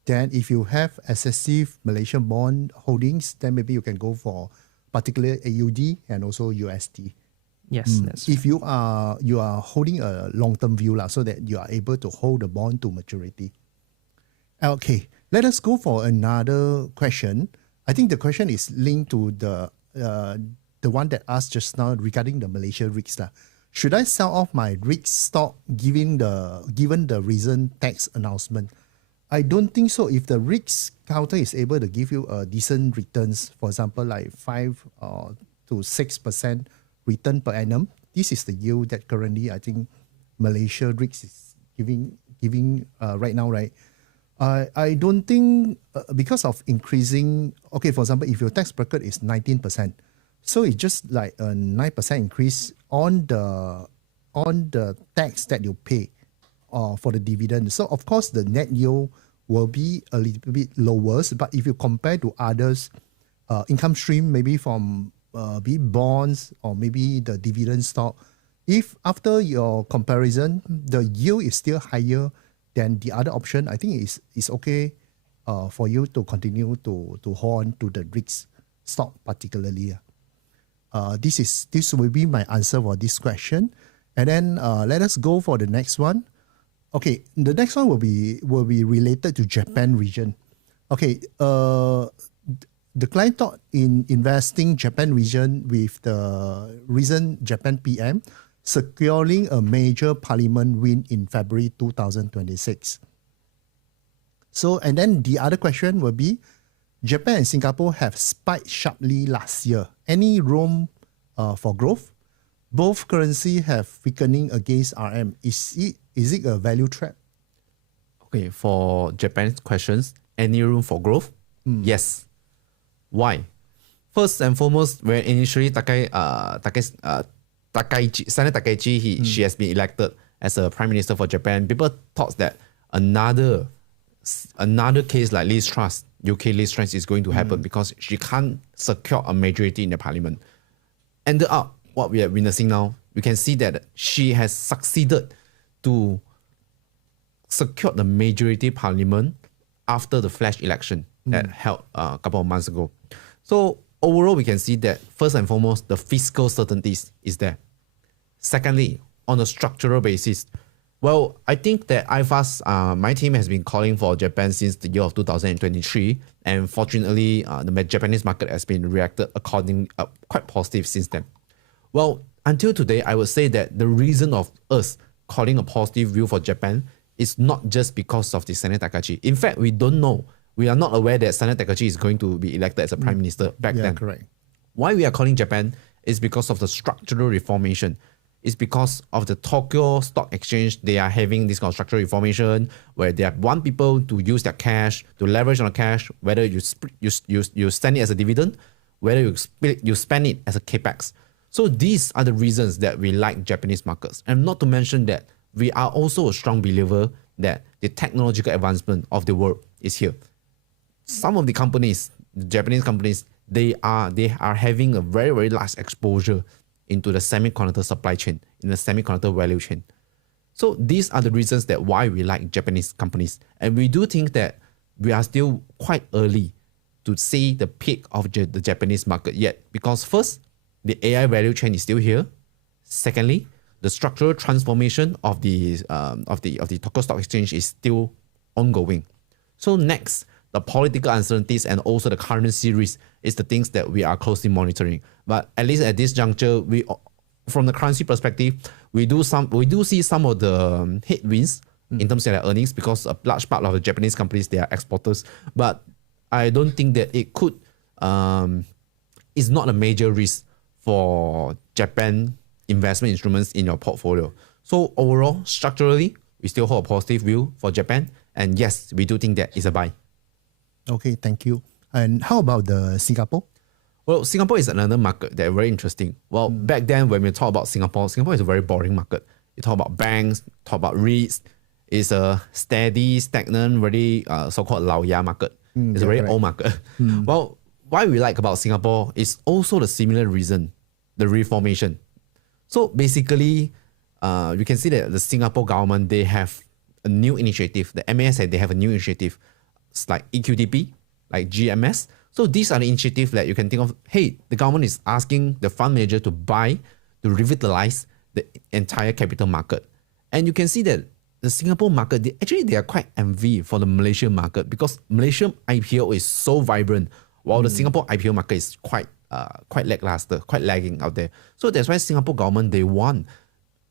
Then if you have excessive Malaysian bond holdings, then maybe you can go for particular AUD and also USD. Yes, that's If you are holding a long-term view so that you are able to hold the bond to maturity. Okay, let us go for another question. I think the question is linked to the one that asked just now regarding the Malaysia REITs. Should I sell off my REIT stock given the recent tax announcement? I don't think so. If the REITs counter is able to give you a decent returns, for example, like 5 to 6% return per annum, this is the yield that currently I think Malaysia REITs is giving right now, right? I don't think because of increasing. Okay, for example, if your tax bracket is 19%, so it's just like a 9% increase on the tax that you pay for the dividend. So of course the net yield will be a little bit lower. But if you compare to others income stream, maybe from be it bonds or maybe the dividend stock, if after your comparison the yield is still higher than the other option, I think it's okay for you to continue to hold on to the REITs stock particularly. This will be my answer for this question. And then let us go for the next one. Okay, the next one will be related to Japan region. Okay, the client thought in investing Japan region with the recent Japan PM securing a major parliament win in February 2026. So, and then the other question will be, Japan and Singapore have spiked sharply last year. Any room for growth? Both currency have weakening against RM. Is it a value trap? Okay, for Japan's questions, any room for growth? Yes. Why? First and foremost, when initially Senator Takaichi, she has been elected as a prime minister for Japan, people thought that another case like Liz Truss, UK Liz Truss, is going to happen because she can't secure a majority in the parliament. Ended up, what we are witnessing now, we can see that she has succeeded to secure the majority parliament after the flash election that held a couple of months ago. So overall, we can see that first and foremost, the fiscal certainties is there. Secondly, on a structural basis, well, I think that IFAS, my team has been calling for Japan since the year of 2023, and fortunately, the Japanese market has been reacted according quite positive since then. Well, until today, I would say that the reason of us calling a positive view for Japan is not just because of the Senator Takaichi. In fact, we don't know. We are not aware that Senator Takaichi is going to be elected as a prime minister back then. Correct. Why we are calling Japan is because of the structural reformation. It's because of the Tokyo Stock Exchange. They are having this kind of structural reformation where they want people to use their cash, to leverage on the cash, whether you send it as a dividend, whether you spend it as a capex. So these are the reasons that we like Japanese markets. And not to mention that we are also a strong believer that the technological advancement of the world is here. Some of the companies, the Japanese companies, they are having a very, very large exposure into the semiconductor supply chain, in the semiconductor value chain. So these are the reasons that why we like Japanese companies. And we do think that we are still quite early to see the peak of the Japanese market yet. Because first, the AI value chain is still here. Secondly, the structural transformation of the Tokyo Stock Exchange is still ongoing. So next, the political uncertainties and also the currency risk is the things that we are closely monitoring. But at least at this juncture, from the currency perspective, we do see some of the headwinds in terms of their earnings because a large part of the Japanese companies, they are exporters. But I don't think that it could is not a major risk for Japan investment instruments in your portfolio. So overall, structurally, we still hold a positive view for Japan. And yes, we do think that is a buy. Okay, thank you. And how about the Singapore? Well, Singapore is another market that is very interesting. Well, back then when we talk about Singapore is a very boring market. You talk about banks, talk about REITs. It's a steady, stagnant, very so-called 老牙 market. It's a very old market. Well, what we like about Singapore is also the similar reason, the reformation. So basically, you can see that the Singapore government, they have a new initiative. The MAS said they have a new initiative like EQDP, like GMS. So these are the initiatives that you can think of. Hey, the government is asking the fund manager to buy, to revitalize the entire capital market. And you can see that the Singapore market, they are quite envy for the Malaysian market because Malaysian IPO is so vibrant, while the Singapore IPO market is quite lackluster, quite lagging out there. So that's why Singapore government, they want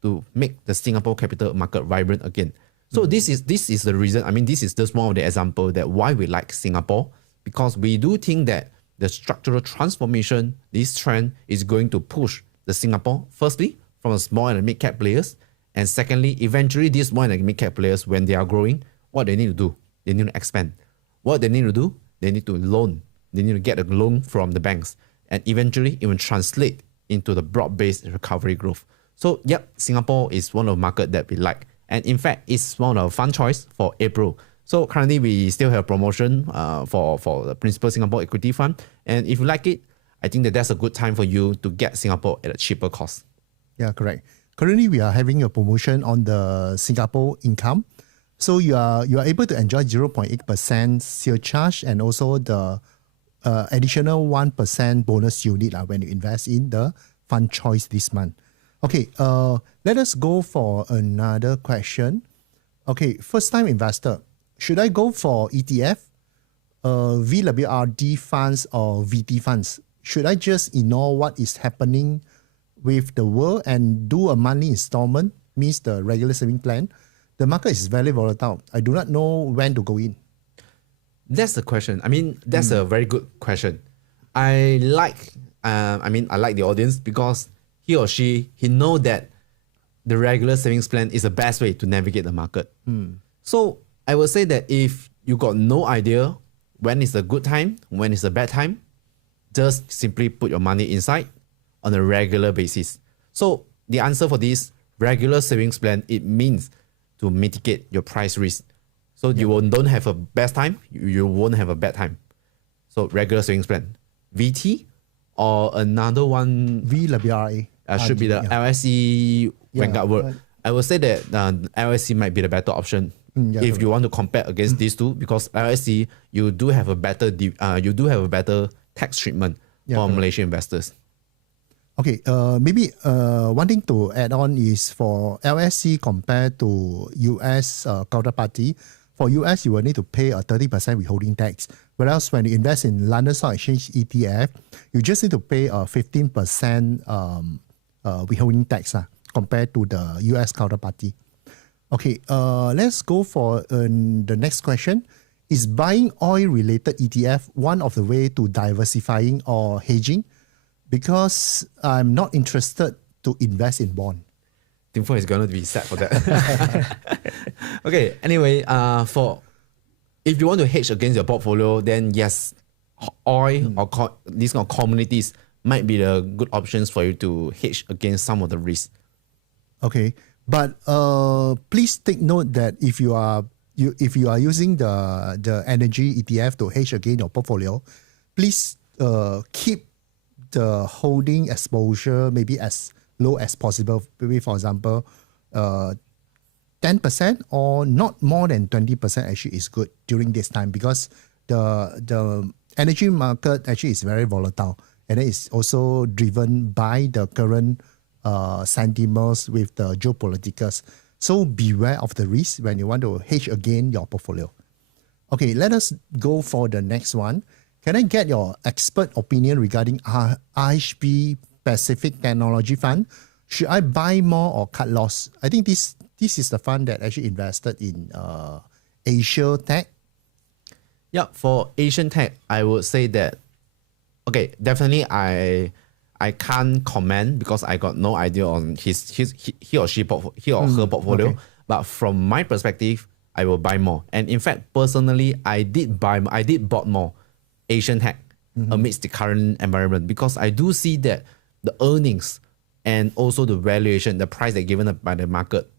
to make the Singapore capital market vibrant again. So this is the reason. I mean, this is just one of the example that why we like Singapore, because we do think that the structural transformation, this trend is going to push the Singapore, firstly, from the small and mid-cap players, and secondly, eventually these small and mid-cap players, when they are growing, what they need to do? They need to expand. What they need to do? They need to loan. They need to get a loan from the banks, and eventually it will translate into the broad-based recovery growth. So, yep, Singapore is one of the market that we like. And in fact, it's one of the fund choice for April. So currently, we still have promotion for the Principal Singapore Equity Fund. And if you like it, I think that's a good time for you to get Singapore at a cheaper cost. Yeah, correct. Currently, we are having a promotion on the Singapore income. So you are able to enjoy 0.8% surcharge and also the additional 1% bonus unit when you invest in the fund choice this month. Okay, let us go for another question. Okay, first-time investor. Should I go for ETF, VWRD funds or VT funds? Should I just ignore what is happening with the world and do a monthly installment, means the regular saving plan? The market is very volatile. I do not know when to go in. That's the question. I mean, that's a very good question. I like the audience because he or she, he know that the regular savings plan is the best way to navigate the market. So I would say that if you got no idea when is a good time, when is a bad time, just simply put your money inside on a regular basis. So the answer for this regular savings plan, it means to mitigate your price risk. So you don't have a best time, you won't have a bad time. So regular savings plan. VT or another one, VWRA. Should be the LSE Vanguard World. I would say that LSE might be the better option if you want to compare against these two, because LSE, you do have a better tax treatment for Malaysian investors. Okay, maybe one thing to add on is for LSE compared to US counterparty. For US, you will need to pay a 30% withholding tax. Whereas when you invest in London Stock Exchange ETF, you just need to pay a 15% withholding tax compared to the US counterparty. Okay, let's go for the next question. Is buying oil-related ETF one of the way to diversifying or hedging? Because I'm not interested to invest in bond. Tim4 is going to be sad for that. Okay, anyway, if you want to hedge against your portfolio, then yes, oil or these kind of commodities might be the good options for you to hedge against some of the risk. Okay, but please take note that if you are using the energy ETF to hedge against your portfolio, please keep the holding exposure maybe as low as possible. Maybe, for example, 10% or not more than 20% actually is good during this time, because the energy market actually is very volatile, and it is also driven by the current sentiments with the geopolitics. So beware of the risk when you want to hedge against your portfolio. Okay, let us go for the next one. Can I get your expert opinion regarding RHB Pacific Technology Fund? Should I buy more or cut loss? I think this is the fund that actually invested in Asia Tech. Yeah, for Asian Tech, I would say that, okay, definitely I can't comment because I got no idea on he or her portfolio. Okay. But from my perspective, I will buy more. And in fact, personally, I did bought more Asian Tech amidst the current environment, because I do see that the earnings and also the valuation, the price that given by the market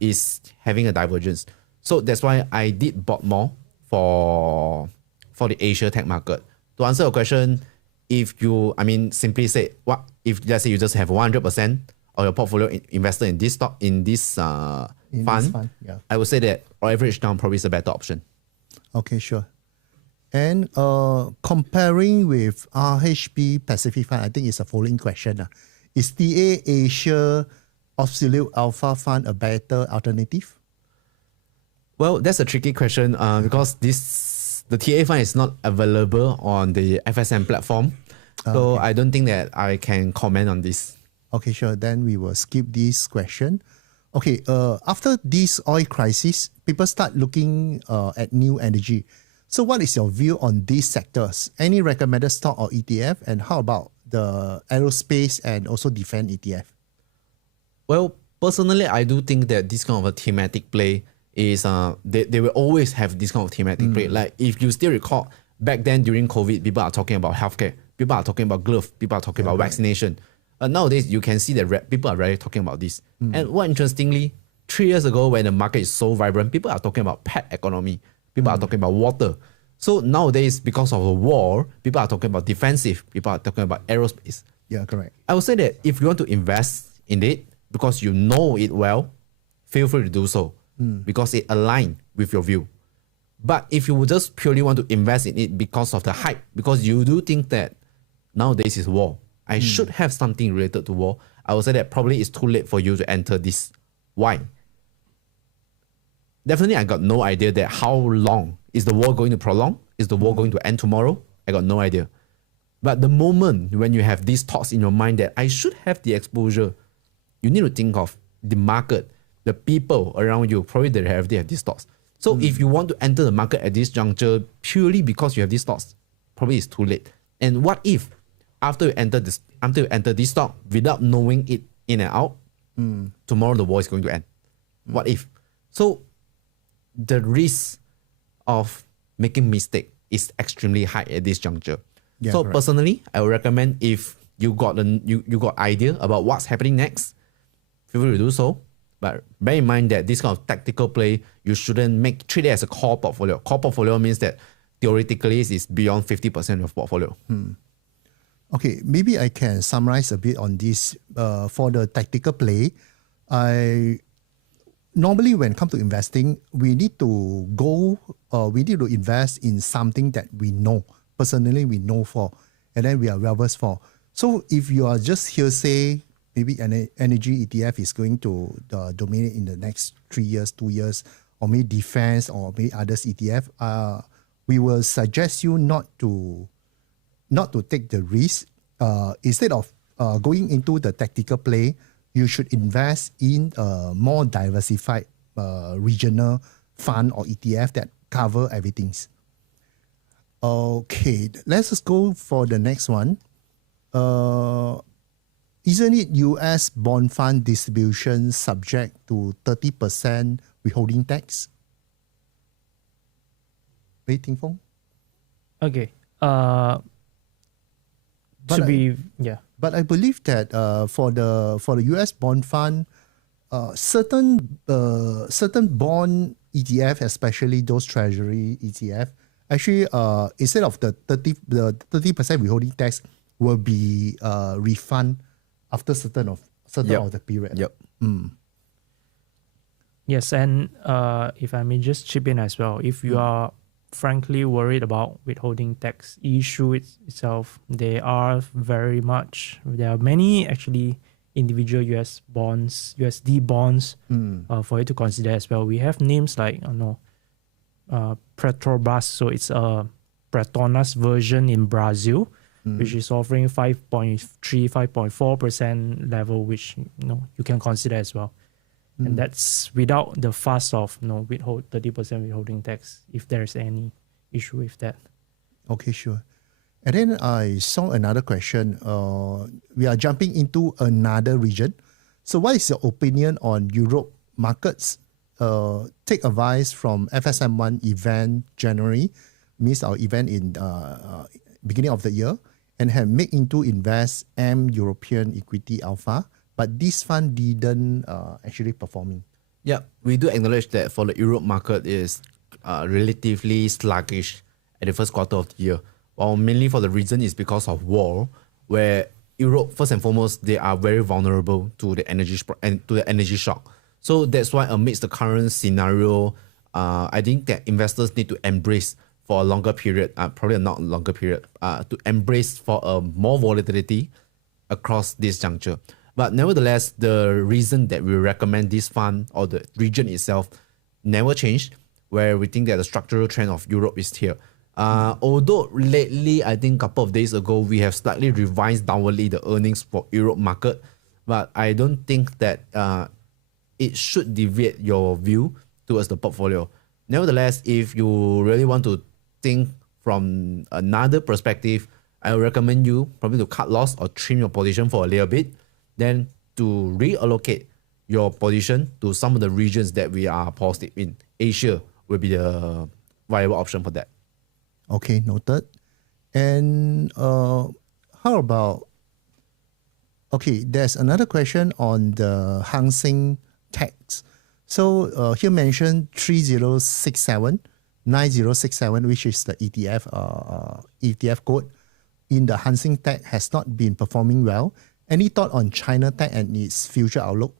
is having a divergence. So that's why I did bought more for the Asia Tech market. To answer your question, simply say, what if let's say you just have 100% of your portfolio invested in this stock, in this fund, yeah. I would say that average down probably is a better option. Okay, sure. And comparing with RHB Pacific Fund, I think it's a following question. Is TA Asia Absolute Alpha Fund a better alternative? Well, that's a tricky question because the TA fund is not available on the FSM platform. So I don't think that I can comment on this. Okay, sure. Then we will skip this question. Okay, after this oil crisis, people start looking at new energy. So what is your view on these sectors? Any recommended stock or ETF? And how about the aerospace and also defense ETF? Well, personally, I do think that this kind of a thematic play is, they will always have this kind of thematic play. Like if you still recall, back then during COVID, people are talking about healthcare, people are talking about glove, people are talking about vaccination. Nowadays, you can see that people are really talking about this. And what interestingly, 3 years ago, when the market is so vibrant, people are talking about pet economy. People are talking about water. So nowadays, because of the war, people are talking about defensive. People are talking about aerospace. Yeah, correct. I would say that if you want to invest in it because you know it well, feel free to do so because it aligns with your view. But if you just purely want to invest in it because of the hype, because you do think that nowadays is war, I should have something related to war, I would say that probably it's too late for you to enter this. Why? Definitely, I got no idea that how long is the war going to prolong? Is the war going to end tomorrow? I got no idea. But the moment when you have these thoughts in your mind that I should have the exposure, you need to think of the market, the people around you, probably they already have these thoughts. So if you want to enter the market at this juncture purely because you have these thoughts, probably it's too late. And what if after you enter this stock without knowing it in and out, tomorrow the war is going to end? What if? So the risk of making mistake is extremely high at this juncture. Yeah, so correct. personally, I would recommend if you got idea about what's happening next, feel free to do so. But bear in mind that this kind of tactical play, you shouldn't treat it as a core portfolio. Core portfolio means that theoretically it's beyond 50% of portfolio. Okay, maybe I can summarize a bit on this. For the tactical play, normally when it comes to investing, we need to invest in something that we know, personally we know for, and then we are well-versed for. So if you are just hearsay, maybe an energy ETF is going to dominate in the next 3 years, 2 years, or maybe defense or maybe others ETF, we will suggest you not to take the risk. Instead of going into the tactical play, you should invest in a more diversified regional fund or ETF that cover everything. Okay, let's just go for the next one. Isn't it US bond fund distribution subject to 30% withholding tax? Wei Ting Fong? Okay. But But I believe that for the US bond fund, certain bond ETF, especially those treasury ETF, actually instead of the 30% withholding tax, will be refund after certain of the period. Yep. Yes, and if I may just chip in as well, if you are frankly worried about withholding tax issue itself, there are many actually individual US bonds, USD bonds for you to consider as well. We have names like Petrobras, so it's a Petronas version in Brazil, which is offering 5.4% level, which you can consider as well. And that's without the fuss of 30% withholding tax, if there's any issue with that. Okay, sure. And then I saw another question. We are jumping into another region. So what is your opinion on Europe markets? Take advice from FSM1 event January, means our event in beginning of the year, and have made into invest European Equity Alpha. But this fund didn't actually performing. Yeah, we do acknowledge that for the Europe market is relatively sluggish at the first quarter of the year. Well, mainly for the reason is because of war, where Europe, first and foremost, they are very vulnerable to the energy shock. So that's why amidst the current scenario, I think that investors need to embrace for a longer period, probably not longer period, to embrace for a more volatility across this juncture. But nevertheless, the reason that we recommend this fund or the region itself never changed, where we think that the structural trend of Europe is here. Although lately, I think a couple of days ago, we have slightly revised downwardly the earnings for Europe market, but I don't think that it should deviate your view towards the portfolio. Nevertheless, if you really want to think from another perspective, I would recommend you probably to cut loss or trim your position for a little bit, then to reallocate your position to some of the regions that we are positive in. Asia will be the viable option for that. Okay, noted. And how about, okay, there's another question on the Hang Seng tax. So here mentioned 3067, 9067, which is the ETF code in the Hang Seng Tech has not been performing well. Any thought on China Tech and its future outlook?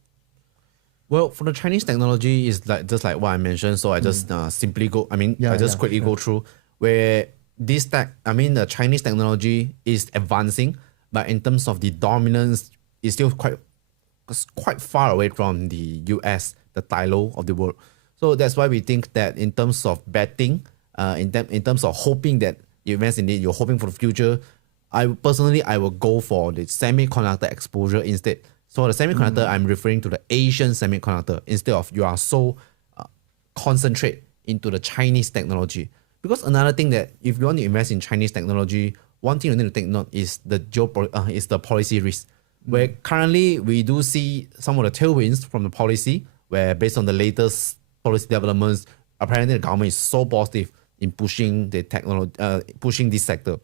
Well, for the Chinese technology, is like just like what I mentioned. So I just simply go. I mean, I just quickly go through where this tech. I mean, the Chinese technology is advancing, but in terms of the dominance, it's still quite far away from the US, the Tylo of the world. So that's why we think that in terms of betting, in terms of hoping that you invest in it, you're hoping for the future. I will go for the semiconductor exposure instead. So the semiconductor, I'm referring to the Asian semiconductor instead of you are so concentrate into the Chinese technology. Because another thing that if you want to invest in Chinese technology, one thing you need to take note is the policy risk. Where currently we do see some of the tailwinds from the policy, where based on the latest policy developments, apparently the government is so positive in pushing the technology, pushing this sector.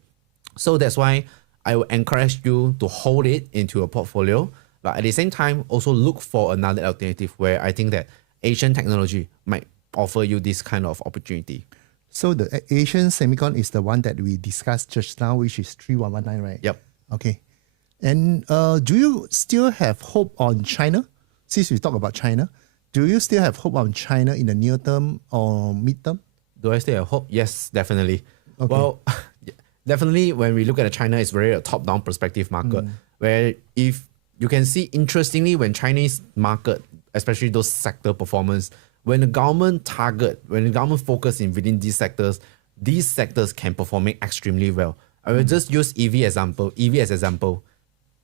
So that's why I would encourage you to hold it into your portfolio, but at the same time, also look for another alternative where I think that Asian technology might offer you this kind of opportunity. So the Asian Semicon is the one that we discussed just now, which is 3119, right? Yep. Okay. And do you still have hope on China? Since we talk about China, do you still have hope on China in the near term or mid-term? Do I still have hope? Yes, definitely. Okay. Well, definitely when we look at China, it's very a top-down perspective market, where if you can see, interestingly, when Chinese market, especially those sector performance, when the government focus in within these sectors can perform extremely well. I will just use EV as example.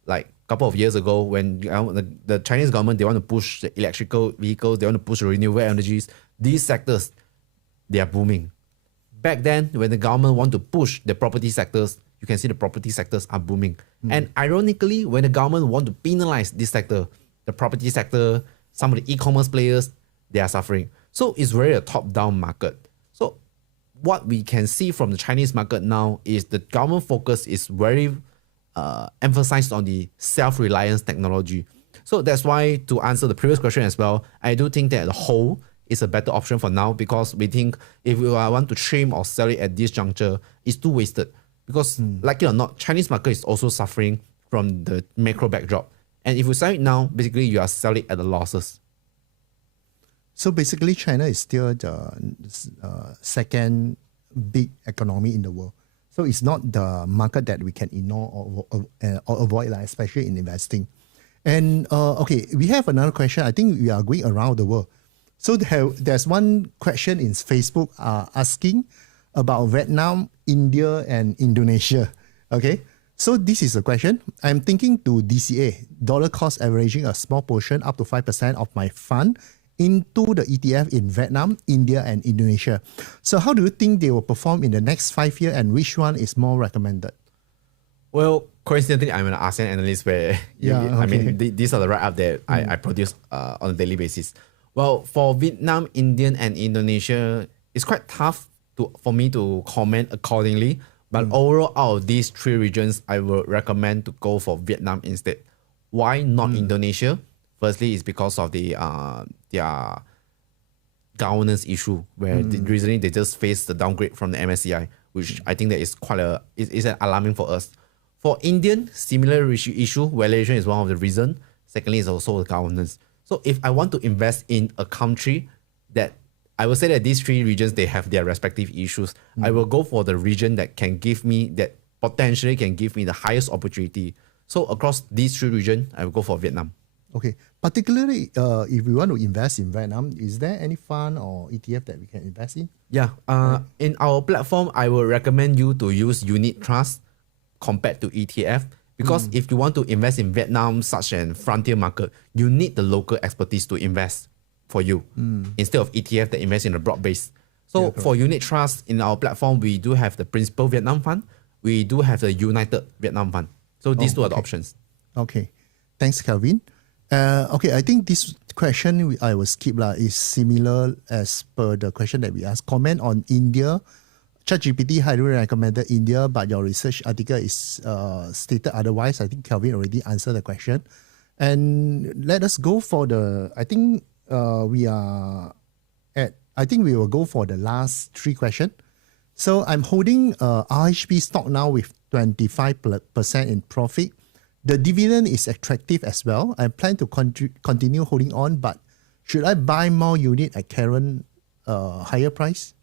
Like a couple of years ago, when the Chinese government, they want to push the electrical vehicles, they want to push renewable energies, these sectors, they are booming. Back then, when the government want to push the property sectors, you can see the property sectors are booming. And ironically, when the government want to penalize this sector, the property sector, some of the e-commerce players, they are suffering. So it's very a top-down market. So what we can see from the Chinese market now is the government focus is very emphasized on the self-reliance technology. So that's why, to answer the previous question as well, I do think that the whole is a better option for now, because we think if we want to trim or sell it at this juncture, it's too wasted. Because like it or not, Chinese market is also suffering from the macro backdrop. And if you sell it now, basically you are selling at the losses. So basically, China is still the second big economy in the world. So it's not the market that we can ignore or avoid, especially in investing. And okay, we have another question. I think we are going around the world. So there's one question in Facebook asking about Vietnam, India, and Indonesia. Okay, so this is a question. I'm thinking to DCA, dollar cost averaging a small portion up to 5% of my fund into the ETF in Vietnam, India, and Indonesia. So how do you think they will perform in the next 5 years, and which one is more recommended? Well, coincidentally, I'm an ASEAN analyst where I mean, these are the write-up that I produce on a daily basis. Well, for Vietnam, Indian, and Indonesia, it's quite tough for me to comment accordingly. But overall, out of these three regions, I would recommend to go for Vietnam instead. Why not Indonesia? Firstly, it's because of their governance issue, where recently they just faced the downgrade from the MSCI, which I think that is is alarming for us. For Indian, similar issue, valuation is one of the reasons. Secondly, is also the governance. So if I want to invest in a country that I will say that these three regions, they have their respective issues. I will go for the region that can give me, that potentially can give me the highest opportunity. So across these three regions, I will go for Vietnam. Okay. Particularly, if we want to invest in Vietnam, is there any fund or ETF that we can invest in? Yeah. In our platform, I will recommend you to use unit trust compared to ETF, because if you want to invest in Vietnam, such an frontier market, you need the local expertise to invest for you instead of ETF that invest in a broad base. So for unit trust in our platform, we do have the Principal Vietnam Fund. We do have the United Vietnam Fund. So these two are the options. Okay. Thanks, Kelvin. Okay, I think this question I will skip is similar as per the question that we asked. Comment on India. ChatGPT highly recommended India, but your research article is stated otherwise. I think Kelvin already answered the question. And let us go for the, I think we will go for the last three questions. So I'm holding RHB stock now with 25% in profit. The dividend is attractive as well. I plan to continue holding on, but should I buy more unit at current higher price?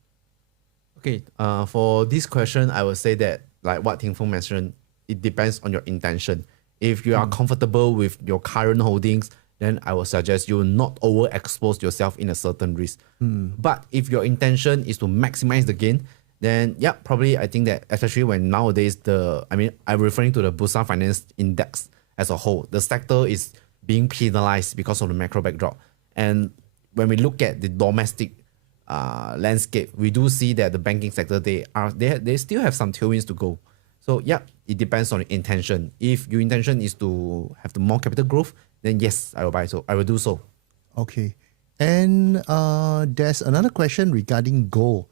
Okay, for this question, I would say that, like what Ting Feng mentioned, it depends on your intention. If you are comfortable with your current holdings, then I would suggest you not overexpose yourself in a certain risk. But if your intention is to maximize the gain, then yeah, probably I think that, especially when nowadays I'm referring to the Bursa Finance Index as a whole. The sector is being penalized because of the macro backdrop. And when we look at the domestic landscape, we do see that the banking sector, they still have some tailwinds to go. So yeah, it depends on the intention. If your intention is to have the more capital growth, then yes, I will do so. Okay. And there's another question regarding gold.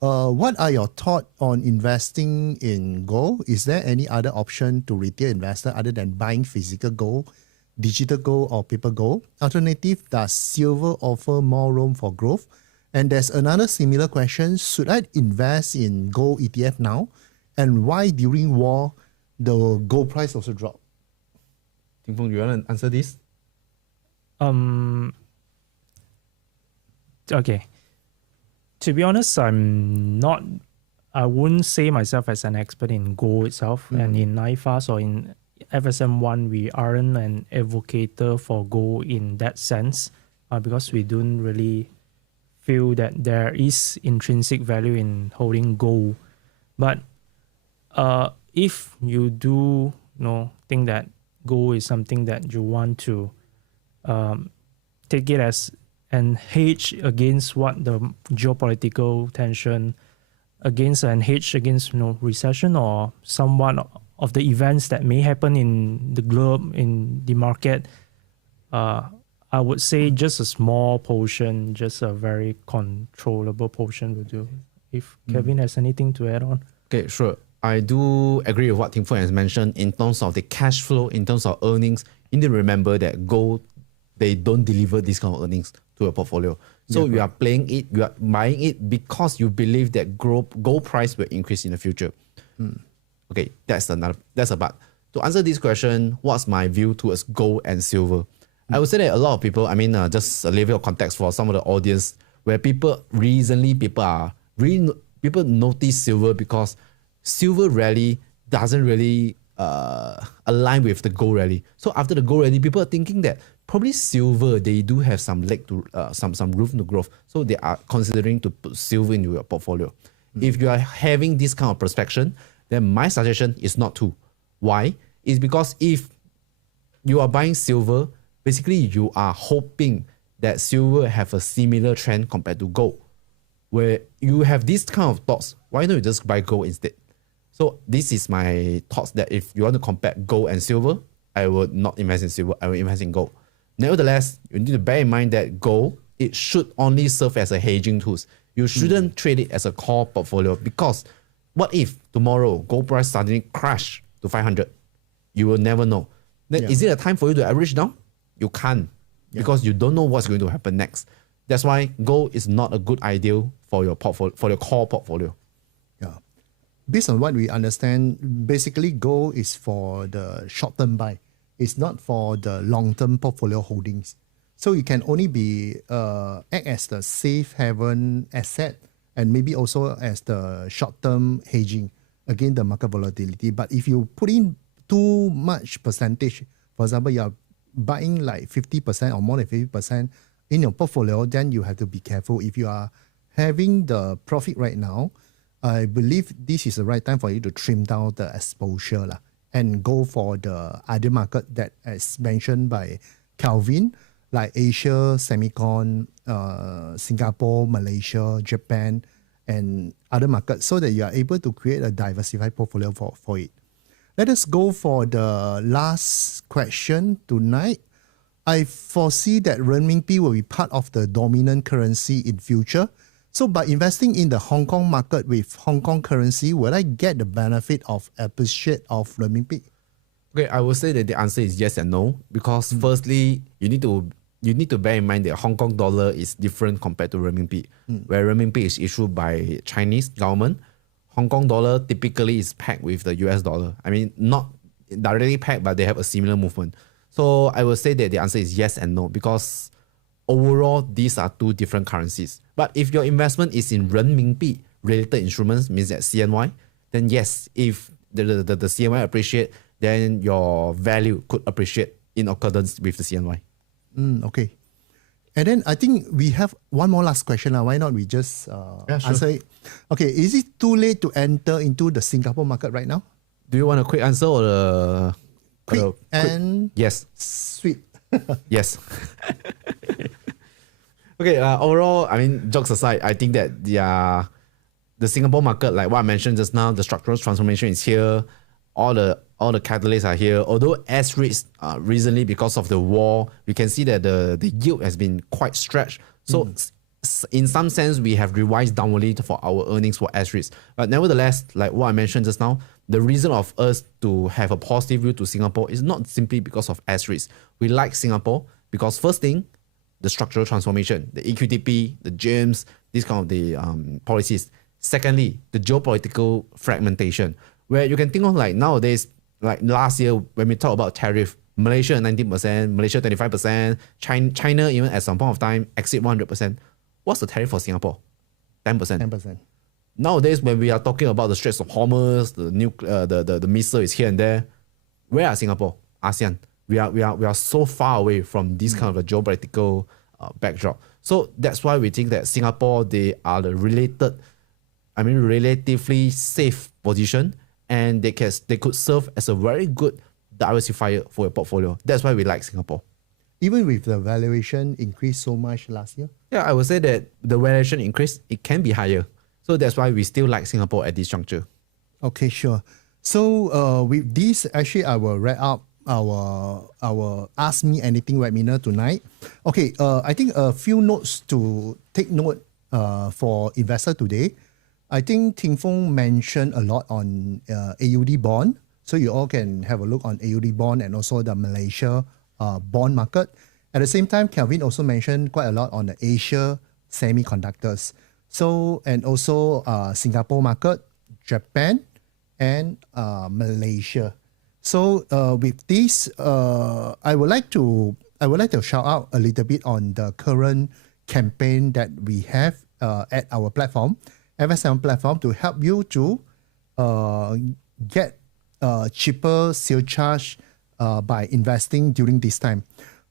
What are your thoughts on investing in gold? Is there any other option to retail investor other than buying physical gold, digital gold, or paper gold? Alternative, does silver offer more room for growth? And there's another similar question. Should I invest in gold ETF now? And why during war, the gold price also dropped? Ting Feng, you want to answer this? Okay. To be honest, I wouldn't say myself as an expert in gold itself. And in IFAS or in FSM1, we aren't an advocator for gold in that sense, because we don't really feel that there is intrinsic value in holding gold. But if you do think that gold is something that you want to take it as and hedge against what the geopolitical tension, and hedge against recession or somewhat of the events that may happen in the globe, in the market, I would say just a small portion, just a very controllable portion will do. If Kevin has anything to add on. Okay, sure. I do agree with what Ting Feng has mentioned in terms of the cash flow, in terms of earnings. You need to remember that gold, they don't deliver this kind of earnings to a portfolio. So you are playing it, you are buying it because you believe that gold price will increase in the future. Okay, that's a but. To answer this question, what's my view towards gold and silver? I would say that a lot of people, just a little bit of context for some of the audience, where people notice silver because silver rally doesn't really align with the gold rally. So after the gold rally, people are thinking that probably silver, they do have some leg to some room to growth. So they are considering to put silver into your portfolio. If you are having this kind of perspective, then my suggestion is not to. Why? It's because if you are buying silver, basically you are hoping that silver have a similar trend compared to gold. Where you have this kind of thoughts, why don't you just buy gold instead? So this is my thoughts, that if you want to compare gold and silver, I would not invest in silver, I will invest in gold. Nevertheless, you need to bear in mind that gold, it should only serve as a hedging tool. You shouldn't trade it as a core portfolio, because what if tomorrow gold price suddenly crash to 500? You will never know. Then is it a time for you to average down? You can't, because you don't know what's going to happen next. That's why gold is not a good idea for your portfolio, for your core portfolio. Yeah. Based on what we understand, basically gold is for the short-term buy. It's not for the long-term portfolio holdings. So it can only be act as the safe haven asset and maybe also as the short-term hedging against the market volatility. But if you put in too much percentage, for example, you're buying like 50% or more than 50% in your portfolio, then you have to be careful. If you are having the profit right now, I believe this is the right time for you to trim down the exposure lah, and go for the other market that is mentioned by Calvin, like Asia, Semicon, Singapore, Malaysia, Japan, and other markets, so that you are able to create a diversified portfolio for it. Let us go for the last question tonight. I foresee that renminbi will be part of the dominant currency in future. So by investing in the Hong Kong market with Hong Kong currency, will I get the benefit of appreciate of renminbi? Okay, I would say that the answer is yes and no, because firstly, you need to bear in mind that Hong Kong dollar is different compared to renminbi, where renminbi is issued by Chinese government. Hong Kong dollar typically is pegged with the US dollar. I mean, not directly pegged, but they have a similar movement. So I would say that the answer is yes and no, because overall, these are two different currencies. But if your investment is in renminbi related instruments, means that CNY, then yes, if the CNY appreciate, then your value could appreciate in accordance with the CNY. Okay. And then I think we have one more last question. Why not we just sure. answer it? Okay, is it too late to enter into the Singapore market right now? Do you want a quick answer or a Quick and yes? sweet. Yes. Okay, overall, I mean, jokes aside, I think that the Singapore market, like what I mentioned just now, the structural transformation is here. All the catalysts are here. Although as REITs recently, because of the war, we can see that the yield has been quite stretched. So in some sense, we have revised downwardly for our earnings for as REITs. But nevertheless, like what I mentioned just now, the reason of us to have a positive view to Singapore is not simply because of as REITs. We like Singapore because first thing, the structural transformation, the EQTP, the GEMS, these kind of the policies. Secondly, the geopolitical fragmentation, where you can think of like nowadays, like last year when we talk about tariff, Malaysia 19%, Malaysia 25%, China even at some point of time exceed 100%. What's the tariff for Singapore? 10%. 10%. Nowadays, when we are talking about the Straits of Hormuz, the missile is here and there, where are Singapore, ASEAN? We are so far away from this kind of a geopolitical backdrop. So that's why we think that Singapore, they are the relatively safe position, and they could serve as a very good diversifier for your portfolio. That's why we like Singapore. Even with the valuation increased so much last year? Yeah, I would say that the valuation increase, it can be higher. So that's why we still like Singapore at this juncture. Okay, sure. So with this, actually, I will wrap up our Ask Me Anything webinar tonight. Okay, I think a few notes to take note for investor today. I think Ting Fung mentioned a lot on AUD bond. So you all can have a look on AUD bond and also the Malaysia bond market. At the same time, Kelvin also mentioned quite a lot on the Asia semiconductors. So, and also Singapore market, Japan, and Malaysia. So with this, I would like to shout out a little bit on the current campaign that we have at our platform, FSM platform, to help you to get cheaper sale charge by investing during this time.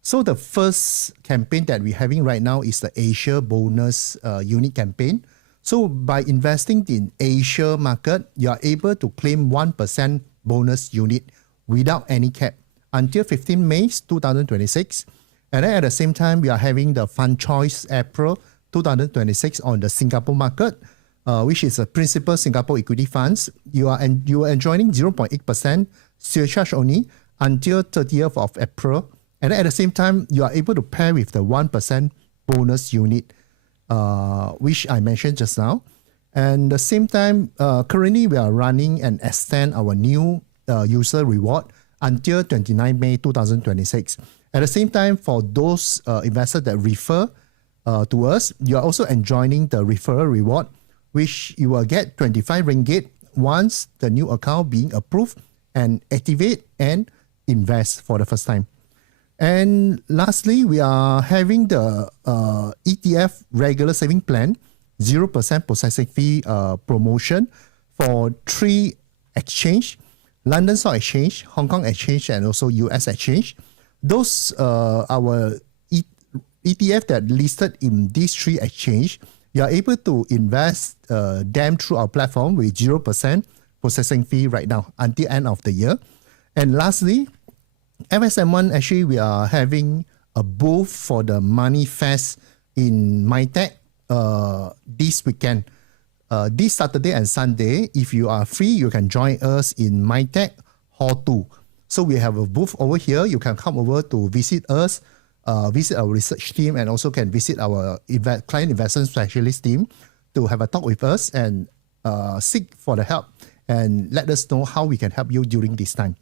So the first campaign that we're having right now is the Asia bonus unit campaign. So by investing in Asia market, you are able to claim 1% bonus unit without any cap until 15 May 2026. And then at the same time, we are having the Fund Choice April 2026 on the Singapore market, which is a principal Singapore equity funds. You are enjoying 0.8% sale charge only until 30th of April. And then at the same time, you are able to pair with the 1% bonus unit, which I mentioned just now. And at the same time, currently we are running and extend our new user reward until 29 May 2026. At the same time, for those investors that refer to us, you are also enjoying the referral reward, which you will get 25 ringgit once the new account being approved and activate and invest for the first time. And lastly, we are having the ETF regular saving plan, 0% processing fee promotion for 3 exchange, London Stock Exchange, Hong Kong Exchange, and also US Exchange. Those our ETF that listed in these 3 exchange, you are able to invest them through our platform with 0% processing fee right now until end of the year. And lastly, FSM1, actually, we are having a booth for the Money Fest in MyTech this weekend. This Saturday and Sunday, if you are free, you can join us in MyTech Hall 2. So we have a booth over here. You can come over to visit us, visit our research team, and also can visit our client investment specialist team to have a talk with us and seek for the help and let us know how we can help you during this time.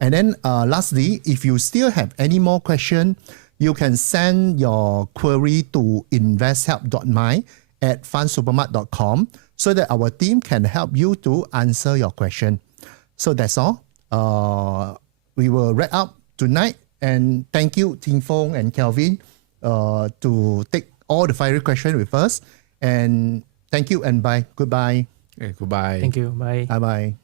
And then lastly, if you still have any more question, you can send your query to investhelp.my@fundsupermart.com so that our team can help you to answer your question. So that's all. We will wrap up tonight, and thank you, Ting Fong and Kelvin, to take all the fiery questions with us. And thank you and bye. Goodbye. Okay, goodbye. Thank you. Bye. Bye-bye.